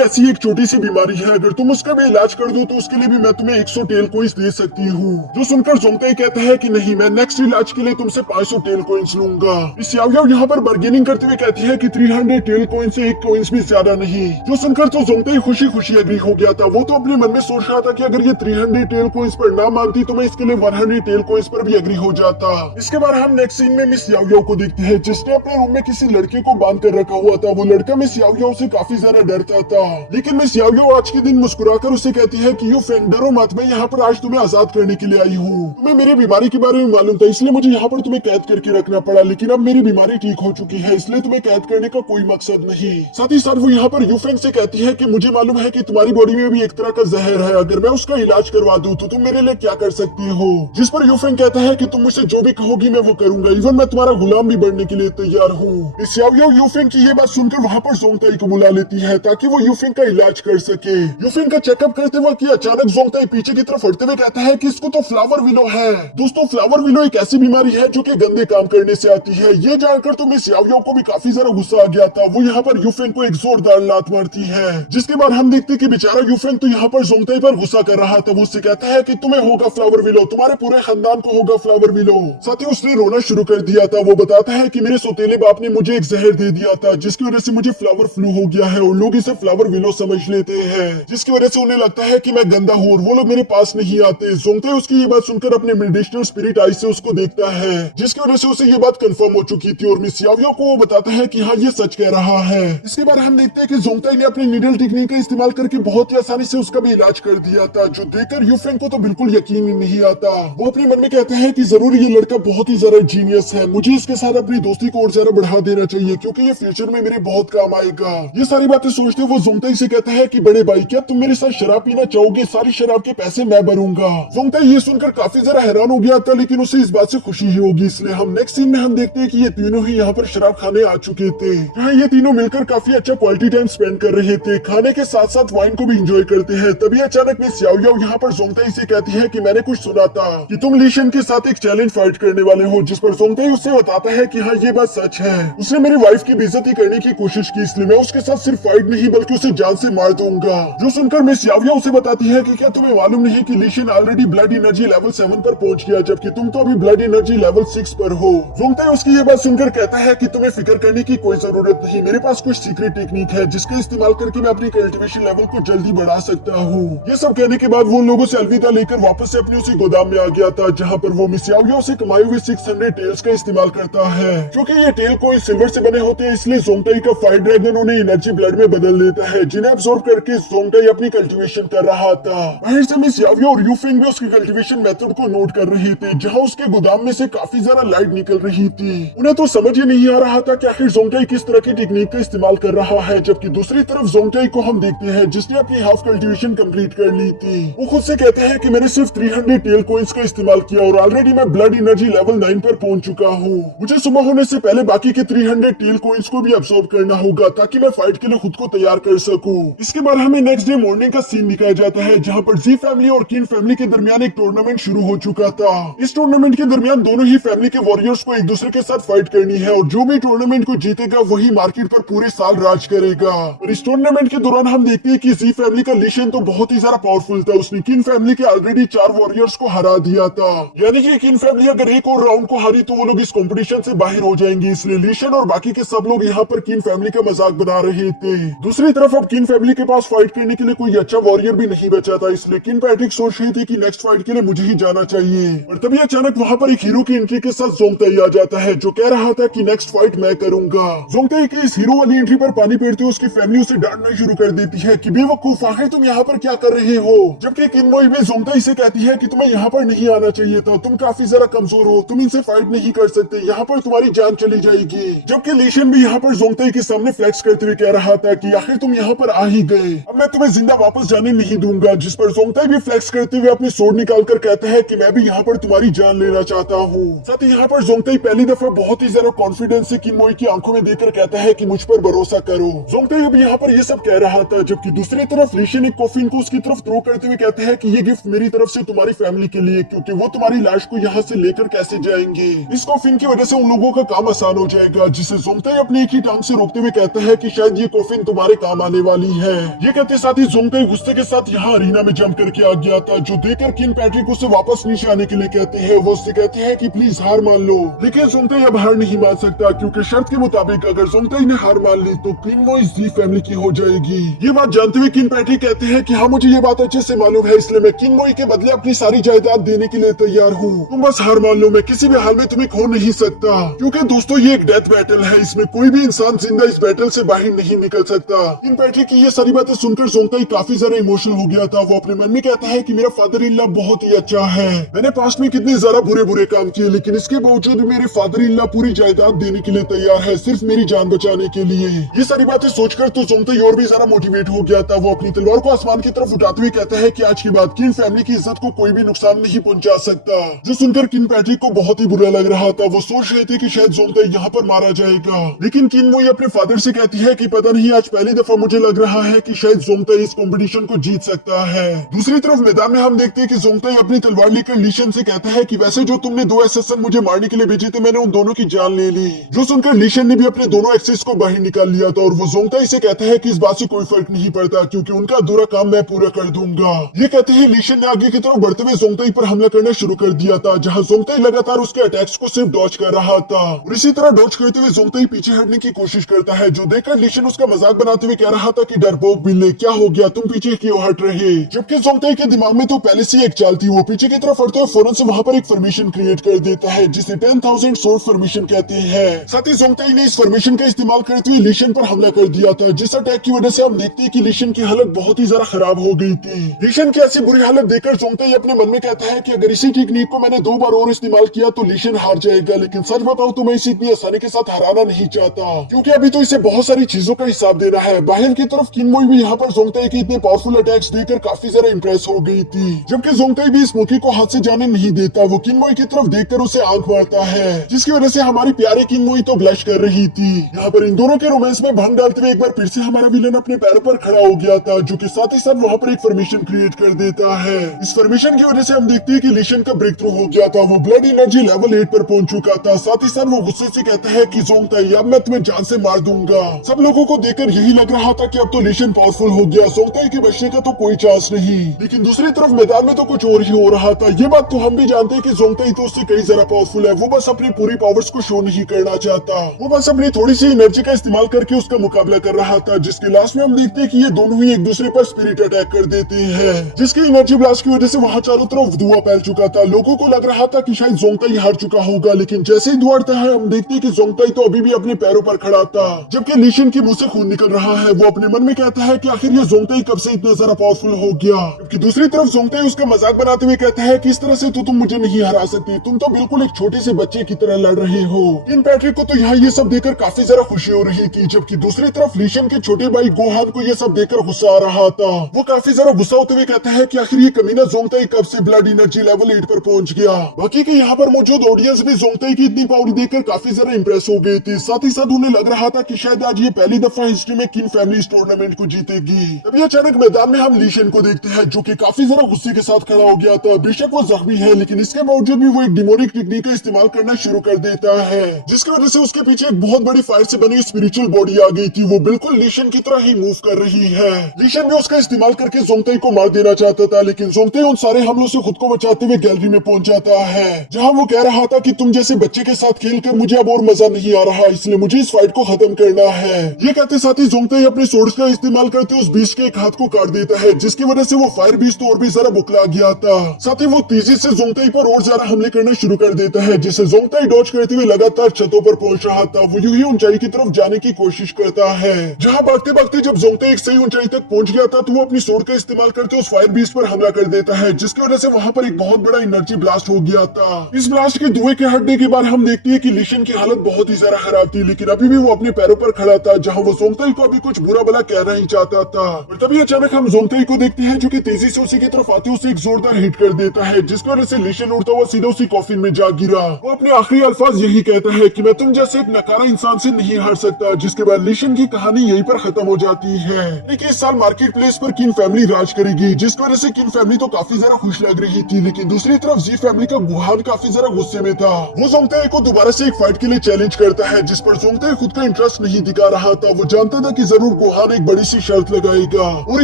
ऐसी एक छोटी सी बीमारी है, अगर तुम उसका भी इलाज कर दो तो उसके लिए भी मैं तुम्हें 100 टेल कॉइंस दे सकती हूँ। जो सुनकर जोंगताई कहता है कि नहीं, मैं नेक्स्ट इलाज के लिए तुमसे 500 टेल कॉइंस लूंगा। इस याओ याओ यहाँ पर बार्गेनिंग करते हुए कहती है कि 300 टेल कॉइन से एक कॉइंस भी ज्यादा नहीं। जो सुनकर तो जोंगताई खुशी खुशी एग्री हो गया था। वो तो अपने मन में सोच रहा था कि अगर ये 300 टेल कॉइंस पर ना मानती तो मैं इसके लिए 100 टेल कॉइंस पर भी एग्री हो जाता। इसके बाद हम नेक्स्ट सीन में मिस याओ याओ को देखते हैं, जिसने अपने रूम में किसी लड़के को बांध कर रखा हुआ था। वो लड़का मिस याओ याओ से काफी ज्यादा डरता था, लेकिन मिस याओ याओ आज के दिन मुस्कुराकर उसे कहती है कि यू फेंग, डरो मत, मैं यहाँ पर आज तुम्हें आजाद करने के लिए आई हूँ। तुम्हें मेरी बीमारी के बारे में मालूम था, इसलिए मुझे यहाँ पर तुम्हें कैद करके रखना पड़ा, लेकिन अब मेरी बीमारी ठीक हो चुकी है, इसलिए तुम्हें कैद करने का कोई मकसद नहीं। साथ ही साथ वो यहाँ पर यू फेंग से कहती है कि मुझे मालूम है कि तुम्हारी बॉडी में भी एक तरह का जहर है, अगर मैं उसका इलाज करवा दूं तो तुम मेरे लिए क्या कर सकती हो। जिस पर यू फेंग कहता है कि तुम मुझसे जो भी कहोगी मैं वो करूंगा, इवन मैं तुम्हारा गुलाम भी बनने के लिए तैयार हूँ। इस याओ याओ यू फेंग की ये बात सुनकर वहाँ पर जोंगताई को बुला लेती है ताकि वो यू फेंग का इलाज कर सके। यू फेंग का चेकअप करते वक्त अचानक जोंगताई पीछे की तरफ हटते हुए कहता है कि इसको तो फ्लावर विलो है। दोस्तों, फ्लावर विलो एक ऐसी बीमारी है जो कि गंदे काम करने से आती है। ये जानकर तो मिस याओ याओ को भी काफी ज्यादा गुस्सा आ गया था। वो यहाँ पर यू फेंग को एक जोरदार लात मारती है, जिसके बाद हम देखते कि बेचारा यू फेंग तो यहाँ पर जोंगताई पर गुस्सा कर रहा था। वो उससे कहता है कि तुम्हें होगा फ्लावर विलो, तुम्हारे पूरे खानदान को होगा फ्लावर विलो। साथ ही उसने रोना शुरू कर दिया था। वो बताता है कि मेरे सौतेले बाप ने मुझे एक जहर दे दिया था, जिसकी वजह से मुझे फ्लावर फ्लू हो गया है और लोग इसे फ्लावर विलो समझ लेते हैं, जिसकी वजह से उन्हें लगता है कि मैं गंदा हूँ और वो लोग मेरे पास नहीं आते। जोंगताई उसकी ये बात सुनकर अपने मेडिसिनल स्पिरिट आई से उसको देखता है, जिसकी वजह से उसे ये बात कंफर्म हो चुकी थी और मिस याओ याओ को वो बताता है कि हाँ, ये सच कह रहा है। इसके बाद हम देखते हैं कि जोंगताई ने अपनी नीडल टेक्निक का इस्तेमाल करके बहुत ही आसानी से उसका भी इलाज कर दिया था, जो देखकर यू फेंग को तो बिल्कुल यकीन ही नहीं आता। वो अपने मन में कहता है कि जरूर ये लड़का बहुत ही ज्यादा जीनियस है, मुझे इसके साथ अपनी दोस्ती को और ज्यादा बढ़ा देना चाहिए क्योंकि ये फ्यूचर में मेरे बहुत काम आएगा। ये सारी बातें सोचते वो जोंगताई से कहता है कि बड़े भाई, क्या तुम मेरे साथ शराब पीना चाहोगे? सारी शराब के पैसे मैं भरूंगा। जोंगताई ये सुनकर काफी ज्यादा हैरान हो गया था, लेकिन उसे इस बात से खुशी ही होगी, इसलिए हम नेक्स्ट सीन में हम देखते हैं कि ये तीनों ही यहाँ पर शराब खाने आ चुके थे, जहाँ ये तीनों मिलकर काफी अच्छा क्वालिटी टाइम स्पेंड कर रहे थे, खाने के साथ साथ वाइन को भी एंजॉय करते हैं। तभी अचानक मिस याओ याओ यहाँ पर जोंगताई से कहती है कि मैंने कुछ सुना था कि तुम ली शेन के साथ एक चैलेंज फाइट करने वाले हो, जिस पर जोंगताई उससे बताता है कि हाँ, ये बात सच है। उसने मेरी वाइफ की बेइज्जती करने की कोशिश की, इसलिए मैं उसके साथ सिर्फ फाइट नहीं बल्कि उसे जान से मार दूंगा। जो सुनकर मिस याओ याओ उसे बताती है कि क्या तुम्हें मालूम नहीं कि Li Shen already blood energy level 7 पर पहुंच गया, जबकि तुम तो अभी ब्लड एनर्जी लेवल 6 पर हो। जोंगताई उसकी ये बात सुनकर कहता है कि तुम्हें फिक्र करने की कोई जरूरत नहीं, मेरे पास कुछ सीक्रेट टेक्निक है जिसका इस्तेमाल करके मैं अपनी कल्टीवेशन लेवल को जल्दी बढ़ा सकता हूँ। ये सब कहने के बाद वो लोगों से अलविदा लेकर वापस से अपने उसी गोदाम में आ गया था, जहाँ पर वो मिस याओ याओ से कमाए हुए 600 टेल्स का इस्तेमाल करता है। क्योंकि ये टेल कोई सिल्वर से बने होते हैं, इसलिए जोंगताई का फायर ड्रैगन उन्हें एनर्जी ब्लड में बदल देता है, जिन्हें अब्सॉर्ब करके जोंगताई अपनी कल्टीवेशन कर रहा था। बाहर से मिस याओ याओ और यू फेंग भी उसकी कल्टीवेशन मेथड को नोट कर रहे थे, जहाँ उसके गोदाम में से काफी ज्यादा लाइट निकल रही थी। उन्हें तो समझ ही नहीं आ रहा था कि आखिर जोंगताई किस तरह की टेक्निक का इस्तेमाल कर रहा है, जबकि दूसरी तरफ जोंगताई को हम देखते हैं जिसने अपनी हाफ कल्टीवेशन कंप्लीट कर ली थी। वो खुद से कहते हैं कि मैंने सिर्फ 300 टेल कॉइंस का इस्तेमाल किया और ऑलरेडी मैं ब्लड एनर्जी लेवल 9 पर पहुंच चुका हूँ। मुझे सुबह होने से पहले बाकी के 300 टेल कॉइंस को भी अब्सॉर्ब करना होगा ताकि मैं फाइट के लिए खुद को तैयार कर सकूं। इसके बाद हमें नेक्स्ट डे मॉर्निंग का सीन दिखाया जाता है, जहाँ पर जी फैमिली और किन फैमिली के दरमियान एक टूर्नामेंट शुरू हो चुका था। इस टूर्नामेंट के दरमियान दोनों ही फैमिली के वॉरियर्स को एक दूसरे के साथ फाइट करनी है और जो भी टूर्नामेंट को जीतेगा वही मार्केट पर पूरे साल राज करेगा। और इस टूर्नामेंट के दौरान हम देखते हैं कि जी फैमिली का ली शेन तो बहुत ही ज्यादा पावरफुल था, उसने किन फैमिली के ऑलरेडी 4 वॉरियर्स को हरा दिया था। यानी कि किन फैमिली अगर एक और राउंड को हारी तो वो लोग इस कंपटीशन से बाहर हो जाएंगे, इसलिए ली शेन और बाकी के सब लोग यहाँ पर किन फैमिली का मजाक बना रहे थे। दूसरी तरफ अब किन फैमिली के पास फाइट करने के लिए कोई अच्छा वॉरियर भी नहीं बचा था, इसलिए किन पैट्रिक सोच रही थी कि नेक्स्ट फाइट के लिए मुझे ही जाना चाहिए। और तभी अचानक वहाँ पर एक हीरो की एंट्री के साथ जोंगताई आ जाता है, जो कह रहा था कि नेक्स्ट फाइट मैं करूंगा। जोंगताई की इस हीरो वाली एंट्री पर पानी फेरते हुए उसकी फैमिली उसे डांटना शुरू कर देती है कि बेवकूफ, आखिर तुम यहाँ पर क्या कर रहे हो। जबकि किनमोई में जोंगताई से कहती है कि तुम्हें यहाँ पर नहीं आना चाहिए था, तुम काफी ज्यादा कमजोर हो, तुम इनसे फाइट नहीं कर सकते, यहाँ पर तुम्हारी जान चली जाएगी। जबकि ली शेन भी यहाँ पर जोंगताई के सामने फ्लेक्स करते हुए कह रहा था कि आखिर तुम यहाँ पर आ ही गए, अब मैं तुम्हें जिंदा वापस जाने नहीं दूंगा। जिस पर जोंगताई भी फ्लेक्स करते हुए अपनी सोर्ड निकालकर कहता है कि मैं भी यहाँ पर तुम्हारी जान लेना चाहता हूँ। साथ ही यहाँ पर जोंगताई पहली दफा बहुत ही ज्यादा कॉन्फिडेंस से किनमोई की आंखों में देखकर कहता है कि मुझ पर भरोसा करो। जोंगताई अब यहाँ पर ये सब कह रहा था, जबकि दूसरी तरफ ली शेन एक कॉफिन को उसकी तरफ थ्रो करते हुए कहते हैं कि ये गिफ्ट मेरी तरफ से तुम्हारी फैमिली के लिए, क्योंकि वो तुम्हारी लाश को यहाँ से लेकर कैसे जाएंगे। इस कॉफिन की वजह से उन लोगों का काम आसान हो जाएगा। जाएगा, जिसे जोंगताई अपने एक ही टांग से रोकते हुए कहता है कि शायद ये कॉफिन तुम्हारे काम आने वाली है। ये कहते साथ ही जोंगताई गुस्से के साथ यहाँ अरीना में जंप करके आ गया था, जो देखकर किन पैट्रिक उसे वापस नीचे आने के लिए कहते हैं। वो उससे कहते हैं कि प्लीज हार मान लो, लेकिन जोंगताई अब हार नहीं मान सकता, क्योंकि शर्त के मुताबिक अगर जोंगताई ने हार मान ली तो किनमोई जी फैमिली की हो जाएगी। ये बात जानते हुए किन पैट्रिक कहते हैं कि हाँ मुझे ये बात अच्छे से मालूम है, इसलिए मैं किनमोई के बदले अपनी सारी जायदाद देने के लिए तैयार हूँ। तुम बस हार मान लो, मैं किसी भी हाल में तुम्हें खो नहीं सकता। क्योंकि दोस्तों ये एक डेथ बैटल है, इसमें कोई भी इंसान जिंदा इस बैटल से बाहर नहीं निकल सकता। किन पैट्रिक की ये सारी बातें सुनकर जोंगताई काफी ज्यादा इमोशनल हो गया था। वो अपने मन में कहता है कि मेरा फादर इन लॉ बहुत ही अच्छा है, मैंने पास्ट में कितने ज्यादा बुरे काम किए, लेकिन इसके बावजूद मेरे फादर इन लॉ पूरी जायदाद देने के लिए तैयार है, सिर्फ मेरी जान बचाने के लिए। ये सारी बातें सोचकर तो जोंगताई और भी ज्यादा मोटिवेट हो गया था। वो अपनी तलवार को आसमान की तरफ उठाते हुए कहता है कि आज के बाद किन फैमिली की इज्जत को कोई भी नुकसान नहीं पहुंचा सकता। जो सुनकर किन पैट्रिक को बहुत ही बुरा लग रहा था। वो सोच रहे थे कि शायद जोंगताई यहाँ पर मारा जाएगा, लेकिन किनमोई अपने फादर से कहती है कि पता नहीं आज पहली दफा मुझे लग रहा है कि शायद जोंगताई इस कंपटीशन को जीत सकता है। दूसरी तरफ मैदान में हम देखते हैं कि जोंगताई अपनी तलवार लेकर लीशन से कहता है कि वैसे जो तुमने 2 एसेसन मुझे मारने के लिए भेजे थे, मैंने उन दोनों की जान ले ली। जो सुनकर लीशन ने भी अपने दोनों एक्सेस को बाहर निकाल लिया था, और वो जोंगताई से कहता है कि इस बात से कोई फर्क नहीं पड़ता, क्योंकि उनका अधूरा काम मैं पूरा कर दूंगा। ये कहते ही लीशन ने आगे की तरफ बढ़ते हुए जोंगताई पर हमला करना शुरू कर दिया था, जहाँ जोंगताई लगातार उसके अटैक्स को सिर्फ डॉज कर रहा था। और इसी तरह डॉज करते हुए जोंगताई पीछे हटने की कोशिश करता है, जो देखकर लीशन उसका मजाक बनाते हुए कह रहा था कि डरपोक बिल्ले क्या हो गया, तुम पीछे क्यों हट रहे। जबकि जोंगताई के दिमाग में तो पहले से एक चाल थी। वो पीछे की तरफ हटते हुए फौरन से वहाँ पर एक फॉर्मेशन क्रिएट कर देता है, जिसे 10,000 सोर्ड फॉर्मेशन कहते हैं। साथ ही जोंगताई ने इस फॉर्मेशन का इस्तेमाल करते हुए लीशन पर हमला कर दिया था, जिस अटैक की वजह से हम देखते हैं कि लीशन की हालत बहुत ही ज्यादा खराब हो गई थी। लीशन की ऐसी बुरी हालत देखकर जोंगताई अपने मन में कहता है कि अगर इसी टेक्निक को मैंने 2 बार और इस्तेमाल किया तो लीशन हार जाएगा, लेकिन सच बताऊं तो मैं इसे इतनी आसानी के साथ हराना नहीं चाहता, क्योंकि अभी तो इसे बहुत सारी चीजों का हिसाब देना है। बाहर की तरफ किनमोई भी यहाँ पर जोंगताई के इतने पावरफुल अटैक्स देखकर काफी ज्यादा इंप्रेस हो गई थी, जबकि जोंगताई भी इस मौके को हाथ से जाने नहीं देता। वो किनमोई की तरफ देखकर उसे आंख मारता है, जिसकी वजह से हमारी प्यारी किनमोई तो ब्लश कर रही थी। यहाँ पर इन दोनों के रोमांस में भंग डालते हुए एक बार फिर से हमारा विलन अपने पैरों पर खड़ा हो गया था, जो कि साथ ही साथ वहाँ पर एक फॉर्मेशन क्रिएट कर देता है। इस फॉर्मेशन की वजह से हम देखते हैं कि लीशन का ब्रेक थ्रू हो गया था। वो ब्लड एनर्जी लेवल 8 पर पहुंच चुका था। साथ ही साथ वो गुस्से से कहता है कि जोंगताई अब मैं तुम्हें जान से मार दूंगा। सब लोगों को देखकर यही लग रहा था कि अब तो लीशन पावरफुल हो गया, जोंगताई के बचने का तो कोई चांस नहीं। लेकिन दूसरी तरफ मैदान में तो कुछ और ही हो रहा था। ये बात तो हम भी जानते हैं कि जोंगताई तो उससे कई ज्यादा पावरफुल है। वो बस अपनी पूरी पावर्स को शो नहीं करना चाहता, वो बस अपनी थोड़ी सी एनर्जी का इस्तेमाल करके उसका मुकाबला कर रहा था, जिसके लास्ट में हम देखते हैं कि ये दोनों ही एक दूसरे पर स्पिरिट अटैक कर देते हैं, जिसकी एनर्जी ब्लास्ट की वजह से वहाँ चारों तरफ धुआं फैल चुका था। लोगों को लग रहा था कि शायद जोंगताई हार चुका होगा, लेकिन जैसे ही धुआं उड़ता है हम देखते हैं कि जोंगताई तो अभी भी अपने पैरों पर खड़ा था, जबकि लीशन के मुंह से खून निकल रहा है। वो अपने मन में कहता है कि आखिर ये जोंगताई कब से इतना ज्यादा पावरफुल हो गया। जबकि दूसरी तरफ जोंगताई उसका मजाक बनाते हुए कहता है कि इस तरह से तो तुम मुझे नहीं हरा सकती, तुम तो बिल्कुल एक छोटे से बच्चे की तरह लड़ रहे हो। किन पैट्रिक को तो यहाँ ये सब देखकर काफी ज्यादा खुशी हो रही थी, जबकि दूसरी तरफ लीशन के छोटे भाई गोहान को ये सब देखकर गुस्सा आ रहा था। वो काफी ज्यादा गुस्सा होते हुए कहता है कि आखिर ये कमीना जोंगताई कब से ब्लड एनर्जी लेवल 8 पर पहुंच गया। बाकी के यहाँ पर मौजूद ऑडियंस भी जोंगताई की इतनी पावर देखकर काफी ज्यादा इंप्रेस हो गई थी। साथ ही साथ उन्हें लग रहा था कि शायद आज ये पहली दफा हिस्ट्री में किन फैमिली इस टूर्नामेंट को जीतेगी। तभी अचानक मैदान में हम लीशन को देखते हैं, जो कि काफी ज्यादा गुस्से के साथ खड़ा हो गया था। बेशक वो जख्मी है, लेकिन इसके बावजूद भी वो एक डिमोनिक टेक्निक का इस्तेमाल करना शुरू कर देता है, जिसकी वजह से उसके पीछे एक बहुत बड़ी फायर से बनी स्पिरिचुअल बॉडी आ गई थी। वो बिल्कुल लीशन की तरह ही मूव कर रही है। लीशन भी उसका इस्तेमाल करके जोंगताई को मार देना चाहता था, लेकिन जोंगताई उन सारे हमलों से खुद को बचाते हुए गैलरी में पहुंच जाता है, जहां वो कह रहा था कि तुम जैसे बच्चे के साथ खेलकर मुझे अब और मजा नहीं आ रहा, इसलिए मुझे इस फाइट को खत्म करना है। ये कहते साथ ही जोंगताई अपने सोर्ड्स का इस्तेमाल करते उस बीस्ट के एक हाथ को काट देता है, जिसकी वजह से वो फायर बीस्ट और भी ज्यादा बुकला गया था। साथ ही वो तेजी से जोंगताई पर और ज्यादा हमले करना शुरू कर देता है, जिसे जोंगताई डॉज करते हुए लगातार छतों पर पहुंच रहा था। वो यूं ही ऊंचाई की तरफ जाने की कोशिश करता है, जहां भागते भागते जब जोंगताई एक सही ऊंचाई तक पहुंच गया था, तो वो अपनी सोर्ड का इस्तेमाल करते उस फायर बीस्ट पर हमला कर देता है, जिसकी वजह से वहां पर एक बहुत बड़ा एनर्जी ब्लास्ट हो गया था। इस ब्लास्ट के धुएं के हटने के बाद हम देखते हैं कि लीशन की हालत बहुत ही ज्यादा खराब थी, लेकिन अभी भी वो अपने पैरों पर खड़ा था, जहां वो जोंगताई को अभी कुछ बुरा भला कहना ही चाहता था। और तभी अचानक हम जोंगताई को देखते हैं, जो कि तेजी से उसी की तरफ आते उसे एक जोरदार हिट कर देता है, जिसकी वजह से लीशन उड़ता हुआ सीधा उसी कॉफिन में जा गिरा। वो अपने आखिरी अल्फाज यही कहता है कि मैं तुम जैसे एक नकारा इंसान से नहीं हार सकता, जिसके बाद लीशन की कहानी यहीं पर खत्म हो जाती है। लेकिन इस साल मार्केट प्लेस पर किन फैमिली राज करेगी, जिसकी वजह से किन फैमिली तो काफी ज्यादा खुश लग रही थी, लेकिन दूसरी तरफ जी फैमिली का गुहान काफी ज्यादा गुस्से में था। वो जोंगताई को दोबारा से एक फाइट के लिए चैलेंज चैलेंज करता है, जिस पर जोंगताई खुद का इंटरेस्ट नहीं दिखा रहा था। वो जानता था कि जरूर गोहान एक बड़ी सी शर्त लगाएगा और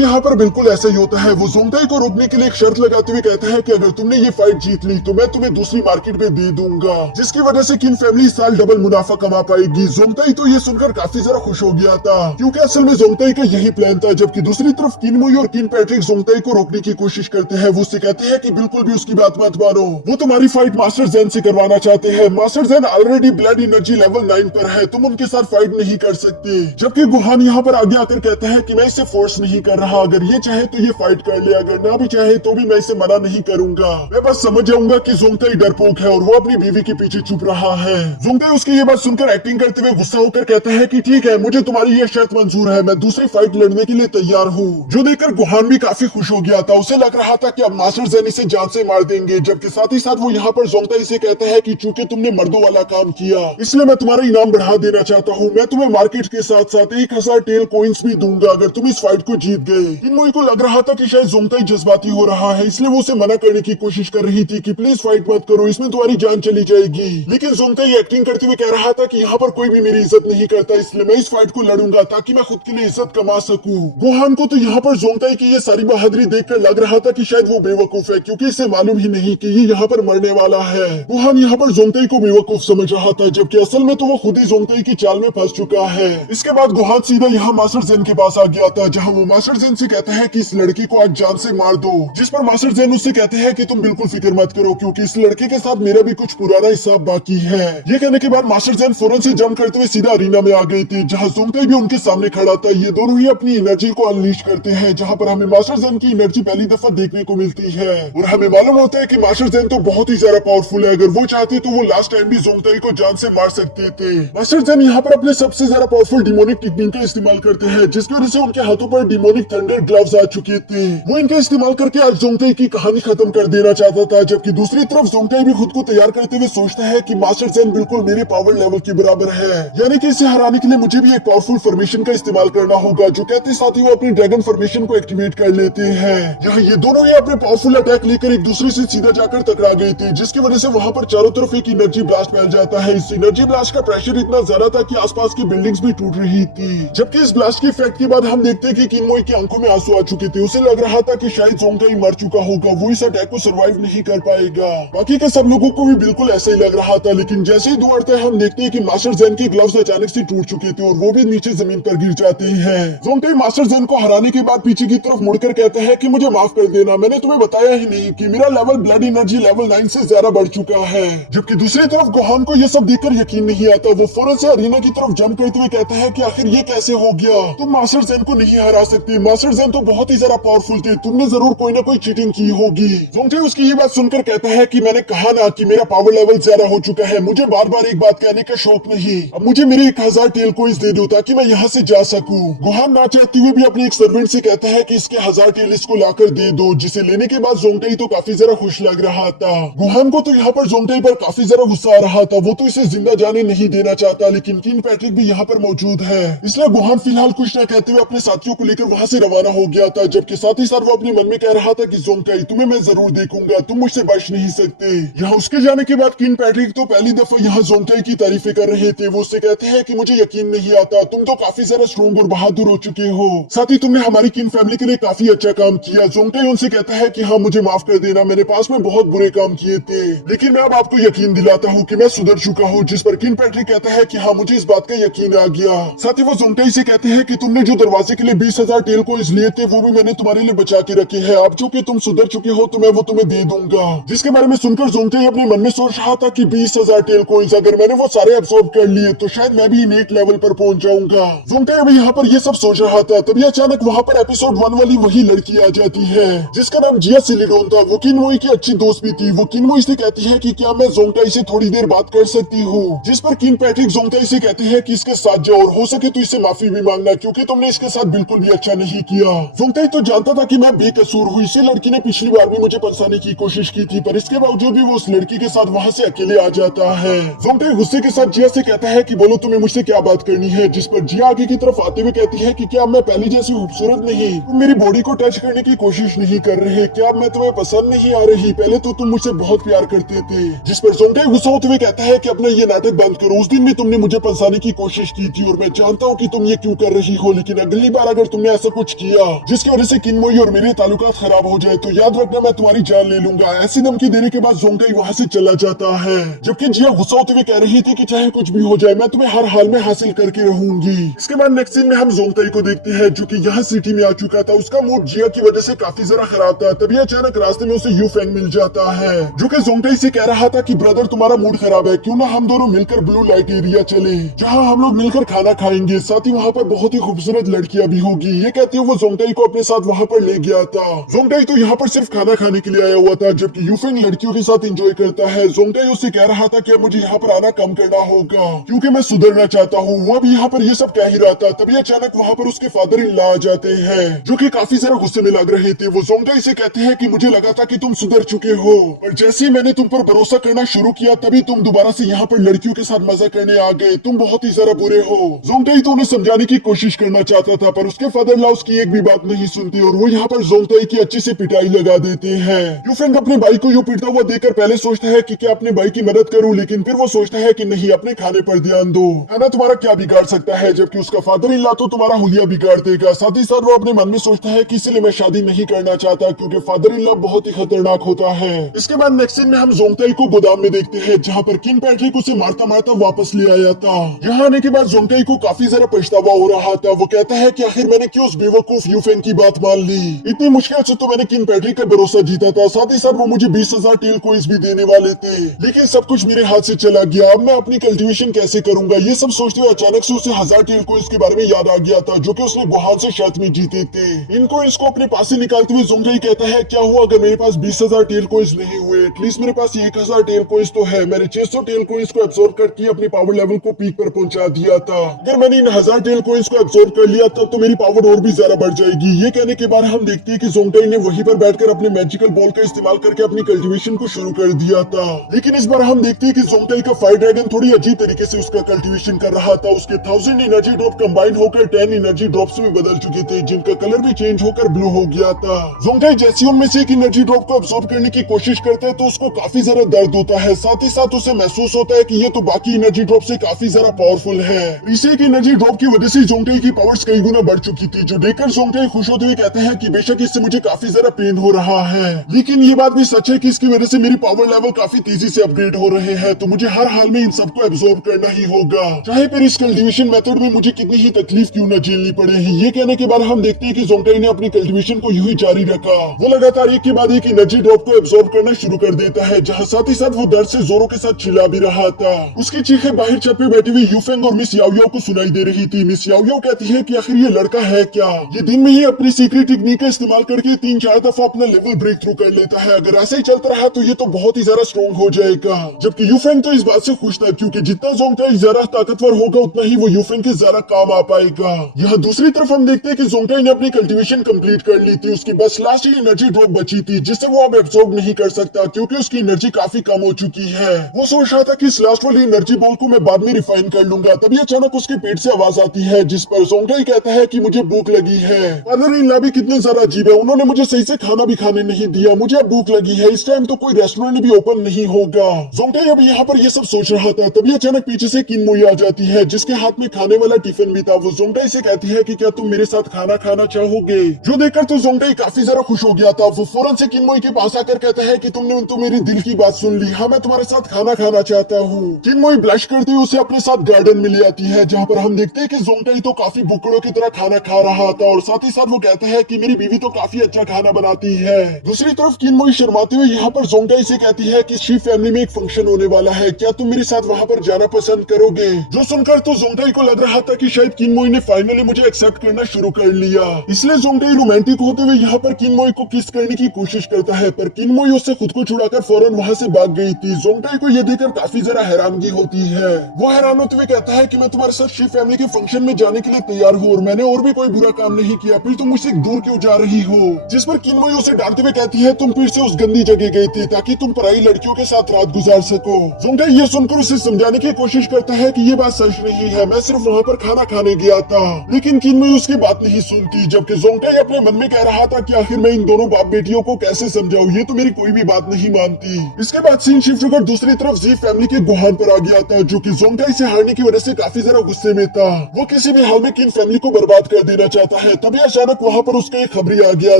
यहाँ पर बिल्कुल ऐसा ही होता है। वो जोंगताई को रोकने के लिए एक शर्त लगाते हुए कहता है कि अगर तुमने ये फाइट जीत ली तो मैं तुम्हें दूसरी मार्केट में दे दूंगा, जिसकी वजह से किन फैमिली इस साल डबल मुनाफा कमा पाएगी। जोंगताई तो ये सुनकर काफी ज्यादा खुश हो गया था, क्योंकि असल में जोंगताई का यही प्लान था। जबकि दूसरी तरफ किनमुई और किन पैट्रिक जोंगताई को रोकने की कोशिश करते हैं। वो उससे कहते हैं कि बिल्कुल भी उसकी बात मत मानो, वो तुम्हारी फाइट मास्टर ज़ेन से करवाना चाहते हैं। Master Zen already blood energy level 9 पर है, तुम उनके साथ फाइट नहीं कर सकते। जबकि गोहान यहाँ पर आगे आकर कहता है कि मैं इसे फोर्स नहीं कर रहा, अगर ये चाहे तो ये फाइट कर ले, अगर ना भी चाहे तो भी मैं इसे मना नहीं करूंगा। मैं बस समझ जाऊंगा कि जोंगताई डरपोक है और वो अपनी बीवी के पीछे छुप रहा है। जोंगताई उसकी ये बात सुनकर एक्टिंग करते हुए गुस्सा होकर कहता है कि ठीक है, मुझे तुम्हारी ये शर्त मंजूर है, मैं दूसरी फाइट लड़ने के लिए तैयार हूँ। जो देखकर गोहान भी काफी खुश हो गया था, उसे लग रहा था कि अब मास्टर ज़ेन इसे जान से मार देंगे। जबकि साथ ही साथ वो यहाँ पर जोंगताई से कहता है कि चूंकि तुमने मर्दों वाला काम किया, इसलिए मैं तुम्हारा इनाम बढ़ा देना चाहता हूँ। मैं तुम्हें मार्केट के साथ साथ 1000 टेल कॉइंस भी दूंगा अगर तुम इस फाइट को जीत गए। किनमुई को लग रहा था कि शायद जोंगताई जज्बाती हो रहा है, इसलिए वो उसे मना करने की कोशिश कर रही थी कि प्लीज फाइट मत करो, इसमें तुम्हारी जान चली जाएगी। लेकिन जोंगताई एक्टिंग करते हुए कह रहा था कि यहाँ पर कोई भी मेरी इज्जत नहीं करता, इसलिए मैं इस फाइट को लड़ूंगा ताकि मैं खुद के लिए इज्जत कमा सकूं। गोहान को तो यहाँ पर जोंगताई की ये सारी बहादुरी देखकर लग रहा था कि शायद वो बेवकूफ है, क्योंकि इसे मालूम ही नहीं कि ये यहाँ पर मरने वाला है। गोहान यहाँ पर जोंगताई को बेवकूफ समझ रहा था, जबकि असल में तो वो खुद ही जोंगताई की चाल में फंस चुका है। इसके बाद गोहान सीधा यहाँ मास्टर ज़ेन के पास आ गया था, जहाँ वो मास्टर ज़ेन से कहता है कि इस लड़की को आज जान से मार दो। जिस पर मास्टर ज़ेन उससे कहते हैं कि तुम बिल्कुल फिक्र मत करो, क्योंकि इस लड़के के साथ मेरा भी कुछ पुराना हिसाब बाकी है। ये कहने के बाद मास्टर ज़ेन फौरन से जंप करते हुए सीधा अरीना में आ गए थे, जहाँ जोंगताई भी उनके सामने खड़ा था। ये दोनों ही अपनी एनर्जी को अनलीश करते हैं, जहाँ पर हमें मास्टर ज़ेन की एनर्जी पहली दफा देखने को मिलती है और हमें मालूम होता है कि मास्टर ज़ेन तो बहुत ही ज्यादा पावरफुल है। अगर वो चाहते तो वो लास्ट टाइम भी जोंगताई को जान से मार सकते थे। मास्टर ज़ेन यहाँ पर अपने सबसे ज्यादा पावरफुल डिमोनिक टेक्निक का इस्तेमाल करते हैं, जिसकी वजह से उनके हाथों पर डिमोनिक थंडर ग्लव्स आ चुके थे। वो इनका इस्तेमाल करके आज जोंगताई की कहानी खत्म कर देना चाहता था। जबकि दूसरी तरफ जोंगताई भी खुद को तैयार करते हुए सोचता है कि मास्टर ज़ेन बिल्कुल मेरे पावर लेवल के बराबर है, यानी कि इसे हराने के लिए मुझे भी एक पावरफुल फॉर्मेशन का इस्तेमाल करना होगा। जो कहते साथ ही वो अपनी ड्रैगन फॉर्मेशन को एक्टिवेट कर लेते हैं। यहाँ ये दोनों ही अपने पावरफुल अटैक लेकर एक दूसरे से सीधा जाकर टकरा गए थे, जिसकी वजह से वहाँ पर चारों तरफ एक एनर्जी ब्लास्ट फैल जाता है। इस एनर्जी ब्लास्ट का प्रेशर इतना ज्यादा था कि आसपास की बिल्डिंग्स भी टूट रही थी। जबकि इस ब्लास्ट के इफेक्ट के बाद हम देखते हैं कि किनमुई की आंखों में आंसू आ चुके थे। उसे लग रहा था कि शायद जोंगताई मर चुका होगा, वो इस अटैक को सर्वाइव नहीं कर पाएगा। बाकी के सब लोगों को भी बिल्कुल ऐसा ही लग रहा था। लेकिन जैसे ही दौड़ते हैं हम देखते हैं कि मास्टर ज़ेन के ग्लव्स अचानक से टूट चुके थे और वो भी नीचे जमीन पर गिर जाते हैं। जोंगताई मास्टर ज़ेन को हराने के बाद पीछे की तरफ मुड़कर कहता है कि मुझे माफ कर देना, मैंने तुम्हें बताया ही नहीं कि मेरा लेवल ब्लड एनर्जी लेवल 9 से ज्यादा बढ़ चुका है। जबकि दूसरी तरफ गोहान को यह सब देखकर यकीन नहीं आता। वो फौरन से अरीना की तरफ जंप करते हुए कहता है कि आखिर ये कैसे हो गया, तुम मास्टर ज़ेन को नहीं हरा सकते, मास्टर ज़ेन तो बहुत ही ज्यादा पावरफुल थे, तुमने जरूर कोई ना कोई चीटिंग की होगी। जोंगताई उसकी ये बात सुनकर कहता है कि मैंने कहा ना कि मेरा पावर लेवल ज्यादा हो चुका है, मुझे बार बार एक बात कहने का शौक नहीं। अब मुझे मेरे 1000 टेल कॉइंस दे दो ताकि मैं यहाँ से जा सकूं। गोहान ना चाहते हुए भी अपने एक सर्वेंट से कहता है कि इसके 1000 टेल इसको लाकर दे दो, जिसे लेने के बाद जोंगताई तो काफी ज्यादा खुश लग रहा था। गोहान को तो यहाँ पर जोंगताई पर काफी ज्यादा गुस्सा आ रहा था। वो तो इसे जिंदा जाने नहीं देना चाहता, लेकिन किन पैट्रिक भी यहाँ पर मौजूद है, इसलिए गोहान फिलहाल कुछ न कहते हुए अपने साथियों को लेकर वहाँ से रवाना हो गया था। जबकि साथ ही साथ वो अपने मन में कह रहा था कि जोंगताई तुम्हें मैं जरूर देखूंगा, तुम मुझसे बच नहीं सकते। यहाँ उसके जाने के बाद किन पैट्रिक तो पहली दफा यहाँ जोंगताई की तारीफें कर रहे थे। वो उससे कहते हैं कि मुझे यकीन नहीं आता, तुम तो काफी ज्यादा स्ट्रॉन्ग और बहादुर हो चुके हो, साथ ही तुमने हमारी किन फैमिली के लिए काफी अच्छा काम किया। जोंगताई उनसे कहता है कि हाँ मुझे माफ कर देना, मैंने पास में बहुत बुरे काम किए थे, लेकिन मैं अब आपको यकीन दिलाता हूँ कि मैं सुधर चुका हूँ। जिस पर किन पैट्रिक कहता है कि हाँ मुझे इस बात का यकीन आ गया। साथ ही वो जोंगताई से कहते हैं कि तुमने जो दरवाजे के लिए 20,000 टेल कॉइंस लिए थे वो भी मैंने तुम्हारे लिए बचा के रखे हैं, अब चूंकि तुम सुधर चुके हो तो मैं वो तुम्हें दे दूंगा। जिसके बारे में सुनकर जोंगताई अपने मन में सोच रहा था कि 20,000 टेल कॉइंस अगर मैंने वो सारे एब्सॉर्ब कर लिए तो शायद मैं भी नेट लेवल पर पहुंच जाऊंगा। जोंगताई अभी यहाँ पर ये सब सोच रहा था, तभी अचानक वहाँ पर एपिसोड 1 वाली वही लड़की आ जाती है जिसका नाम जिया सिलिडोन था। वो किनमुई की अच्छी दोस्त भी थी। वो किनमुई से कहती है कि क्या मैं जोंगताई से थोड़ी देर बात कर सकती हूँ, जिस पर किन पैट्रिक जोंगताई से कहते हैं कि इसके साथ जाओ और हो सके तो इससे माफी भी मांगना, क्योंकि तुमने इसके साथ बिल्कुल भी अच्छा नहीं किया। जोंगताई तो जानता था कि मैं बेकसूर हूँ, इसी लड़की ने पिछली बार भी मुझे फंसाने की कोशिश की थी, पर इसके बावजूद भी वो उस लड़की के साथ वहाँ से अकेले आ जाता है। जोंगताई गुस्से के साथ जिया से कहता है कि बोलो तुम्हें मुझसे क्या बात करनी है, जिस पर जिया आगे की तरफ आते हुए कहती है कि क्या मैं पहले जैसी खूबसूरत नहीं, तुम मेरी बॉडी को टच करने की कोशिश नहीं कर रहे, क्या मैं तुम्हें पसंद नहीं आ रही, पहले तो तुम मुझसे बहुत प्यार करते थे। जिस पर जोंगताई गुस्सा होते हुए कहता है कि अपना ये नाटक नाटक बंद करो। उस दिन भी तुमने मुझे फंसाने की कोशिश की थी और मैं जानता हूँ कि तुम ये क्यों कर रही हो, लेकिन अगली बार अगर तुमने ऐसा कुछ किया जिसकी वजह से किनमोई और मेरे ताल्लुकात खराब हो जाए तो याद रखना मैं तुम्हारी जान ले लूंगा। ऐसी धमकी देने के बाद जोंगटाई वहाँ से चला जाता है, जबकि जिया गुस्सा होते हुए कह रही थी कि चाहे कुछ भी हो जाए मैं तुम्हें हर हाल में हासिल करके रहूंगी। इसके बाद नेक्स्ट सीन में हम जोंगटाई को देखते हैं जो कि यहाँ सिटी में आ चुका था। उसका मूड जिया की वजह से काफी जरा खराब था। तभी अचानक रास्ते में उसे यूफेंग मिल जाता है जो कि जोंगटाई से कह रहा था कि ब्रदर तुम्हारा मूड खराब है, क्यों ना हम दोनों मिलकर ब्लू लाइट एरिया चले जहाँ हम लोग मिलकर खाना खाएंगे, साथ ही वहाँ पर बहुत ही खूबसूरत लड़कियां भी होगी। ये कहती है वो जोंगटाई को अपने साथ वहाँ पर ले गया था। जोंगटाई तो यहाँ पर सिर्फ खाना खाने के लिए आया हुआ था, जबकि यूफेंग लड़कियों के साथ एंजॉय करता है। जोंगटाई उससे कह रहा था कि अब मुझे यहाँ पर आना कम करना होगा क्योंकि मैं सुधरना चाहता हूँ। वो भी यहाँ पर ये सब कह ही रहा था, तभी अचानक वहाँ पर उसके फादर इन लॉ आ जाते हैं जो कि काफी सारा गुस्से में लग रहे थे। वो जोंगटाई से कहते हैं कि मुझे लगा था कि तुम सुधर चुके हो, पर जैसे ही मैंने तुम पर भरोसा करना शुरू किया तभी तुम दोबारा से यहाँ पर लड़कियों के साथ मजा करने आ गए। तुम बहुत ही जरा बुरे हो। जोंगटाई तो उन्हें समझाने की कोशिश करना चाहता था, पर उसके फादर लॉ उसकी एक भी बात नहीं सुनती और वो यहाँ पर जोंगटाई की अच्छी से पिटाई लगा देते हैं। यूफेंग अपने भाई को यूं पीटता हुआ देखकर पहले सोचता है कि क्या अपने भाई की मदद करूं, लेकिन फिर वो सोचता है कि नहीं, अपने खाने पर ध्यान दो। खाना तुम्हारा क्या बिगाड़ सकता है, जबकि उसका फादर इन लॉ तो तुम्हारा हुलिया बिगाड़ देगा। साथ ही साथ वो अपने मन में सोचता है कि इसलिए मैं शादी नहीं करना चाहता क्योंकि फादर इन लॉ बहुत ही खतरनाक होता है। इसके बाद नेक्स्ट सीन में हम जोंगटाई को गोदाम में देखते हैं जहाँ पर किन पैट्रिक उसे मारता मारता वापस ले आया था। यहाँ आने के बाद जोंगटाई को काफी ज्यादा पछतावा हो रहा था। वो कहता है कि आखिर मैंने क्यों उस बेवकूफ यूफेंग की बात मान ली। इतनी मुश्किल से तो मैंने किन पैट्रिक का भरोसा जीता था, साथ ही साथ वो मुझे 20,000 टेल कोइंस भी देने वाले थे, लेकिन सब कुछ मेरे हाथ से चला गया। अब मैं अपनी कल्टीवेशन कैसे करूंगा। ये सब सोचते हुए अचानक से उसे 1000 टेल कोइंस के बारे में याद आ गया था जो कि उसने गुहान से शर्त में जीते थे। इन कोइंस को अपने पास से निकालते हुए जोंगटाई कहता है क्या हुआ अगर मेरे पास 20,000 टेल कोइंस नहीं हुए, एटलीस्ट मेरे पास 1000 टेल कोइंस तो है। मैंने 600 टेल कोइंस को एब्सॉर्ब करके अपनी पावर लेवल को पीक पर पहुंचा दिया था। अगर मैंने इन 1000 टेल कोइंस को एब्सॉर्ब कर लिया तब तो मेरी पावर और भी ज्यादा बढ़ जाएगी। ये कहने के बाद हम देखते हैं कि जोंगटाई ने वहीं पर बैठकर अपने मैजिकल बॉल का इस्तेमाल करके अपनी कल्टीवेशन को शुरू कर दिया था। लेकिन इस बार हम देखते हैं कि जोंगटाई का फायर ड्रैगन थोड़ी अजीब तरीके से उसका कल्टीवेशन कर रहा था। उसके 1000 एनर्जी ड्रॉप कंबाइन होकर 10 एनर्जी ड्रॉप्स में बदल चुके थे जिनका कलर भी चेंज होकर ब्लू हो गया था। जोंगटाई जैसे उनमें से एक एनर्जी ड्रॉप को अब्सॉर्ब करने की कोशिश करता है तो उसको काफी ज्यादा दर्द होता है। साथ ही साथ उसे महसूस होता है कि ये तो बाकी एनर्जी ड्रॉप से काफी ज्यादा पावरफुल है। इसे एक एनर्जी ड्रॉप की वजह से जोंगटाई की पावर्स कई गुना बढ़ चुकी थी, जो देखकर जोंगटाई खुश होते हुए कहते हैं कि बेशक इससे मुझे काफी ज्यादा पेन हो रहा है, लेकिन ये बात भी सच है कि इसकी वजह से मेरी पावर लेवल काफी तेजी से अपग्रेड हो रहे हैं, तो मुझे हर हाल में इन सबको एब्सॉर्ब करना ही होगा, चाहे फिर इस कल्टीवेशन मेथड में मुझे कितनी ही तकलीफ क्यों न झेलनी पड़े। ये कहने के बाद हम देखते हैं कि जोंगटाई ने अपनी कल्टीवेशन को यूं ही जारी रखा। वो लगातार एक के बाद एक एनर्जी ड्रॉप को एब्सॉर्ब करना शुरू कर देता है, जहाँ साथ ही साथ वो दर्द से जोरों के साथ चिल्ला भी रहा था। उसकी चीखें बाहर छत पे बैठी हुई यूफेंग और मिस याओयाओ को सुनाई दे रही थी। मिस याओयाओ कहती है कि आखिर ये लड़का है क्या, ये दिन में ही अपनी सीक्रेट टेक्निक का इस्तेमाल करके 3-4 दफा अपना लेवल ब्रेक थ्रू कर लेता है। अगर ऐसे ही चलता रहा तो ये तो बहुत ही ज्यादा स्ट्रॉन्ग हो जाएगा। जबकि यूफेंग तो इस बात से खुश था क्योंकि जितना जोंगटाई ज्यादा ताकतवर होगा उतना ही वो यूफेंग के ज्यादा काम आ पाएगा। यहाँ दूसरी तरफ हम देखते हैं कि जोंगटाई ने अपनी कल्टीवेशन कंप्लीट कर ली थी। उसकी बस लास्ट ही एनर्जी ड्रॉप बची थी जिससे वो अब एब्सॉर्ब नहीं कर सकता क्योंकि उसकी एनर्जी काफी कम हो चुकी है। वो सोच रहा था कि इस लास्ट वाली एनर्जी बॉल को मैं बाद में रिफाइन कर लूंगा, तभी अचानक उसके पेट से आवाज आती है जिस पर जोंगटाई कहता है कि मुझे भूख लगी है। फादर इन लॉ भी कितने ज्यादा अजीब है, उन्होंने मुझे सही से खाना भी खाने नहीं दिया, मुझे अब भूख लगी है। इस टाइम तो कोई रेस्टोरेंट भी ओपन नहीं होगा। जोंगटाई अब यहाँ पर ये सब सोच रहा था, तभी अचानक पीछे से किनमोई आ जाती है जिसके हाथ में खाने वाला टिफिन भी था। वो जोंगटाई से कहती है कि क्या तुम मेरे साथ खाना खाना चाहोगे, जो देखकर तो जोंगटाई काफी ज्यादा खुश हो गया था। वो फौरन से किनमोई के पास आकर कहता है कि तुमने तो मेरी दिल की बात सुन ली, हाँ मैं तुम्हारे साथ खाना खाना चाहता हूँ। किनमोई ब्लश करते हुए उसे अपने साथ गार्डन में ले आती है जहाँ पर हम देखते हैं कि जोंगटाई तो काफी भुक्कड़ों की तरह खाना खा रहा था और साथ ही साथ वो कहता है कि मेरी बीवी तो काफी अच्छा खाना बनाती है। दूसरी तरफ किनमोई शर्माते हुए यहाँ पर जोंगटाई से कहती है कि शी फैमिली में एक फंक्शन होने वाला है, क्या तुम मेरे साथ वहाँ पर जाना पसंद करोगे। जो सुनकर तो जोंगटाई को लग रहा था कि शायद किनमोई ने फाइनली मुझे एक्सेप्ट करना शुरू कर लिया, इसलिए जोंगटाई रोमांटिक होते हुए यहाँ पर किनमोई को किस करने की कोशिश करता है, पर किनमोई उससे खुद को छुड़ाकर फौरन वहाँ से भाग गई थी। जोंगटाई को यह देखकर काफी जरा हैरानगी होती है। वो हैरान होते हुए कहता है कि मैं तुम्हारे साथ शी फैमिली के फंक्शन में जाने के लिए तैयार हूँ और मैंने और भी कोई बुरा काम नहीं किया, फिर तुम मुझसे दूर क्यों जा रही हो। जिस पर किनमोई उसे डांटते हुए कहती है तुम फिर से उस गंदी जगह गई थी ताकि तुम पराई लड़कियों के साथ रात गुजार सको। जोंगटाई ये सुनकर उसे समझाने की कोशिश करता है कि ये बात सच नहीं है, मैं सिर्फ वहाँ पर खाना खाने गया था, लेकिन किनमोई उसकी बात नहीं सुनती। जबकि जोंगटाई अपने मन में कह रहा था कि आखिर मैं इन दोनों बाप बेटियों को कैसे समझाऊं, ये तो मेरी कोई भी बात नहीं मानती। इसके बाद सीन शिफ्ट होकर दूसरी तरफ जी फैमिली के गुहान गुहान पर आ गया था, जो कि जोंगटाई से हारने की वजह से काफी ज्यादा गुस्से में था। वो किसी भी हाल में किन फैमिली को बर्बाद कर देना चाहता है। तभी अचानक वहाँ पर उसका एक खबरी आ गया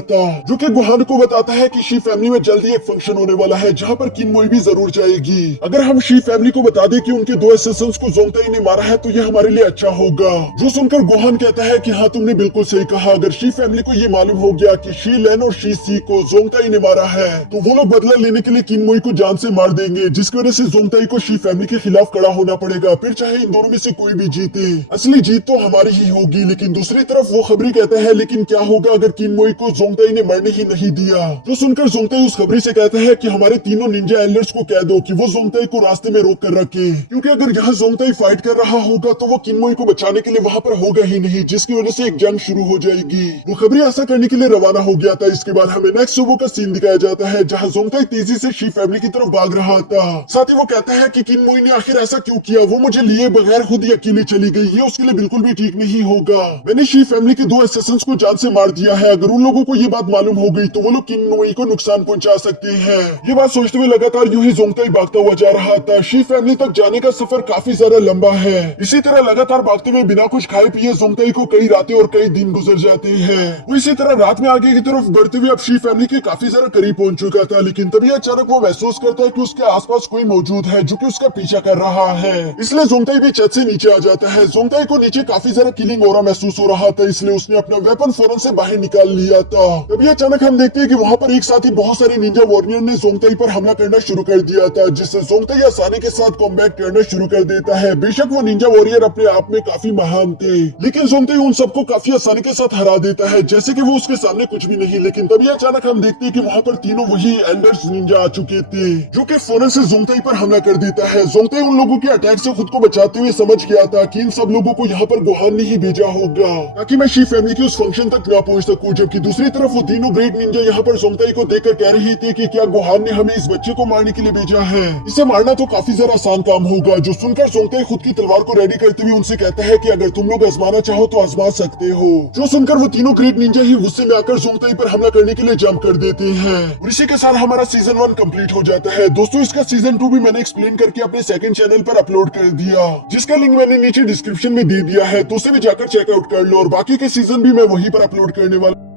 था, जो कि गुहान को बताता है कि शी फैमिली में जल्दी एक फंक्शन होने वाला है, जहाँ पर किन मोई भी जरूर जाएगी। अगर हम शी फैमिली को बता दें कि उनके 2 असैसिन्स को जोंगटाई ने मारा है, तो ये हमारे लिए अच्छा होगा। जो सुनकर गुहान कहता है कि हाँ, तुमने बिल्कुल सही कहा। अगर शी फैमिली को ये मालूम हो गया कि शी लेन और शी सी को जोंगटाई ने मारा है, तो वो लोग बदला लेने के लिए किन मोई को जान से मार देंगे, जिसकी वजह से जोंगटाई को शी फैमिली के खिलाफ खड़ा होना पड़ेगा। फिर चाहे इन दोनों में से कोई भी जीते, असली जीत तो हमारी ही होगी। लेकिन दूसरी तरफ वो खबरी कहता है, लेकिन क्या होगा अगर किन मोई को जोंगटाई ने मरने ही नहीं दिया। जो सुनकर जोंगटाई उस खबरी से कहता है कि हमारे तीनों निंजा एल्डर्स को कह दो कि वो जोंगटाई को रास्ते में रोक कर रखे, क्योंकि अगर यहाँ जोंगटाई फाइट कर रहा होगा तो वो किन मोई को बचाने के लिए वहाँ पर होगा ही नहीं, जिसकी वजह से एक जंग शुरू हो जाएगी। वो खबरी ऐसा करने के लिए रवाना हो गया था। इसके बाद हमें नेक्स्ट सुबह का सीन दिखाया जाता है, जहाँ जोंगटाई तेजी से शी फैमिली की तरफ भाग रहा था। साथ ही वो कहता है कि किन मोई ने आखिर ऐसा क्यों किया, वो मुझे लिए बगैर खुद ही अकेली चली गई, ये उसके लिए बिल्कुल भी ठीक नहीं होगा। मैंने शी फैमिली के 2 असैसिन्स को जान से मार दिया है। अगर उन लोगों को ये बात मालूम हो गई तो वो लोग किन मोई को नुकसान पहुंचा सकते हैं। ये बात सोचते हुए लगातार यूं ही जोंगटाई भागता हुआ जा रहा था। शी फैमिली तक जाने का सफर काफी ज्यादा लंबा है। इसी तरह लगातार भागते हुए बिना कुछ खाए पिए जोंगटाई को कई रातें और कई दिन गुजर जाते हैं। वो इसी तरह रात में आगे की तरफ बढ़ते हुए अब शी फैमिली के काफी ज्यादा करीब पहुंच चुका था। लेकिन तभी अचानक वो महसूस करता है कि उसके आसपास कोई मौजूद है, जो कि उसका पीछा कर रहा है। इसलिए जोंगटाई भी छत से नीचे आ जाता है। जोंगटाई को नीचे काफी ज्यादा किलिंग ऑरा महसूस हो रहा था, इसलिए उसने अपना वेपन फौरन से बाहर निकाल लिया था। तभी अचानक हम देखते हैं कि वहाँ पर एक साथ ही बहुत सारे निंजा वॉरियर ने जोंगटाई पर हमला करना शुरू कर दिया था, जिससे जोंगटाई आसानी के साथ कॉम्बैट करना शुरू कर देता है। बेशक वो निंजा वॉरियर अपने आप में काफी महान थे, लेकिन जोंगटाई उन सबको काफी आसानी के साथ हरा देता है, जैसे कि वो उसके सामने कुछ भी नहीं। लेकिन तभी अचानक हम देखते हैं कि वहाँ पर तीनों वही एल्डर्स निंजा आ चुके थे, जो कि फौरन से जोंगटाई पर हमला कर देता है। जोंगटाई उन लोगों के अटैक से खुद को बचाते हुए समझ गया था कि इन सब लोगों को यहाँ पर गुहान ने ही भेजा होगा, ताकि मैं शी फैमिली की उस फंक्शन तक ना पहुंच सकूं। जबकि दूसरी तरफ वो तीनों ग्रेट निंजा यहाँ पर जोंगटाई को देखकर कह रही थी कि क्या गुहान ने हमें इस बच्चे को मारने के लिए भेजा है, इसे मारना तो काफी ज्यादा आसान काम होगा। जो सुनकर जोंगटाई खुद की तलवार को रेडी करते हुए उनसे कहता है कि अगर तुम लोग आजमाना चाहो तो आजमा सकते हो। जो सुनकर वो तीनों ग्रेट निंजा ही गुस्से में आकर जोंगटाई पर हमला करने के लिए जंप कर देते हैं। और इसी के साथ हमारा सीजन 1 कंप्लीट हो जाता है। दोस्तों, इसका सीजन 2 भी मैंने एक्सप्लेन करके अपने सेकंड चैनल पर अपलोड कर दिया, जिसका लिंक मैंने नीचे डिस्क्रिप्शन में दे दिया है, तो उसे भी जाकर चेकआउट कर लो। और बाकी के सीजन भी मैं वहीं पर अपलोड करने वाला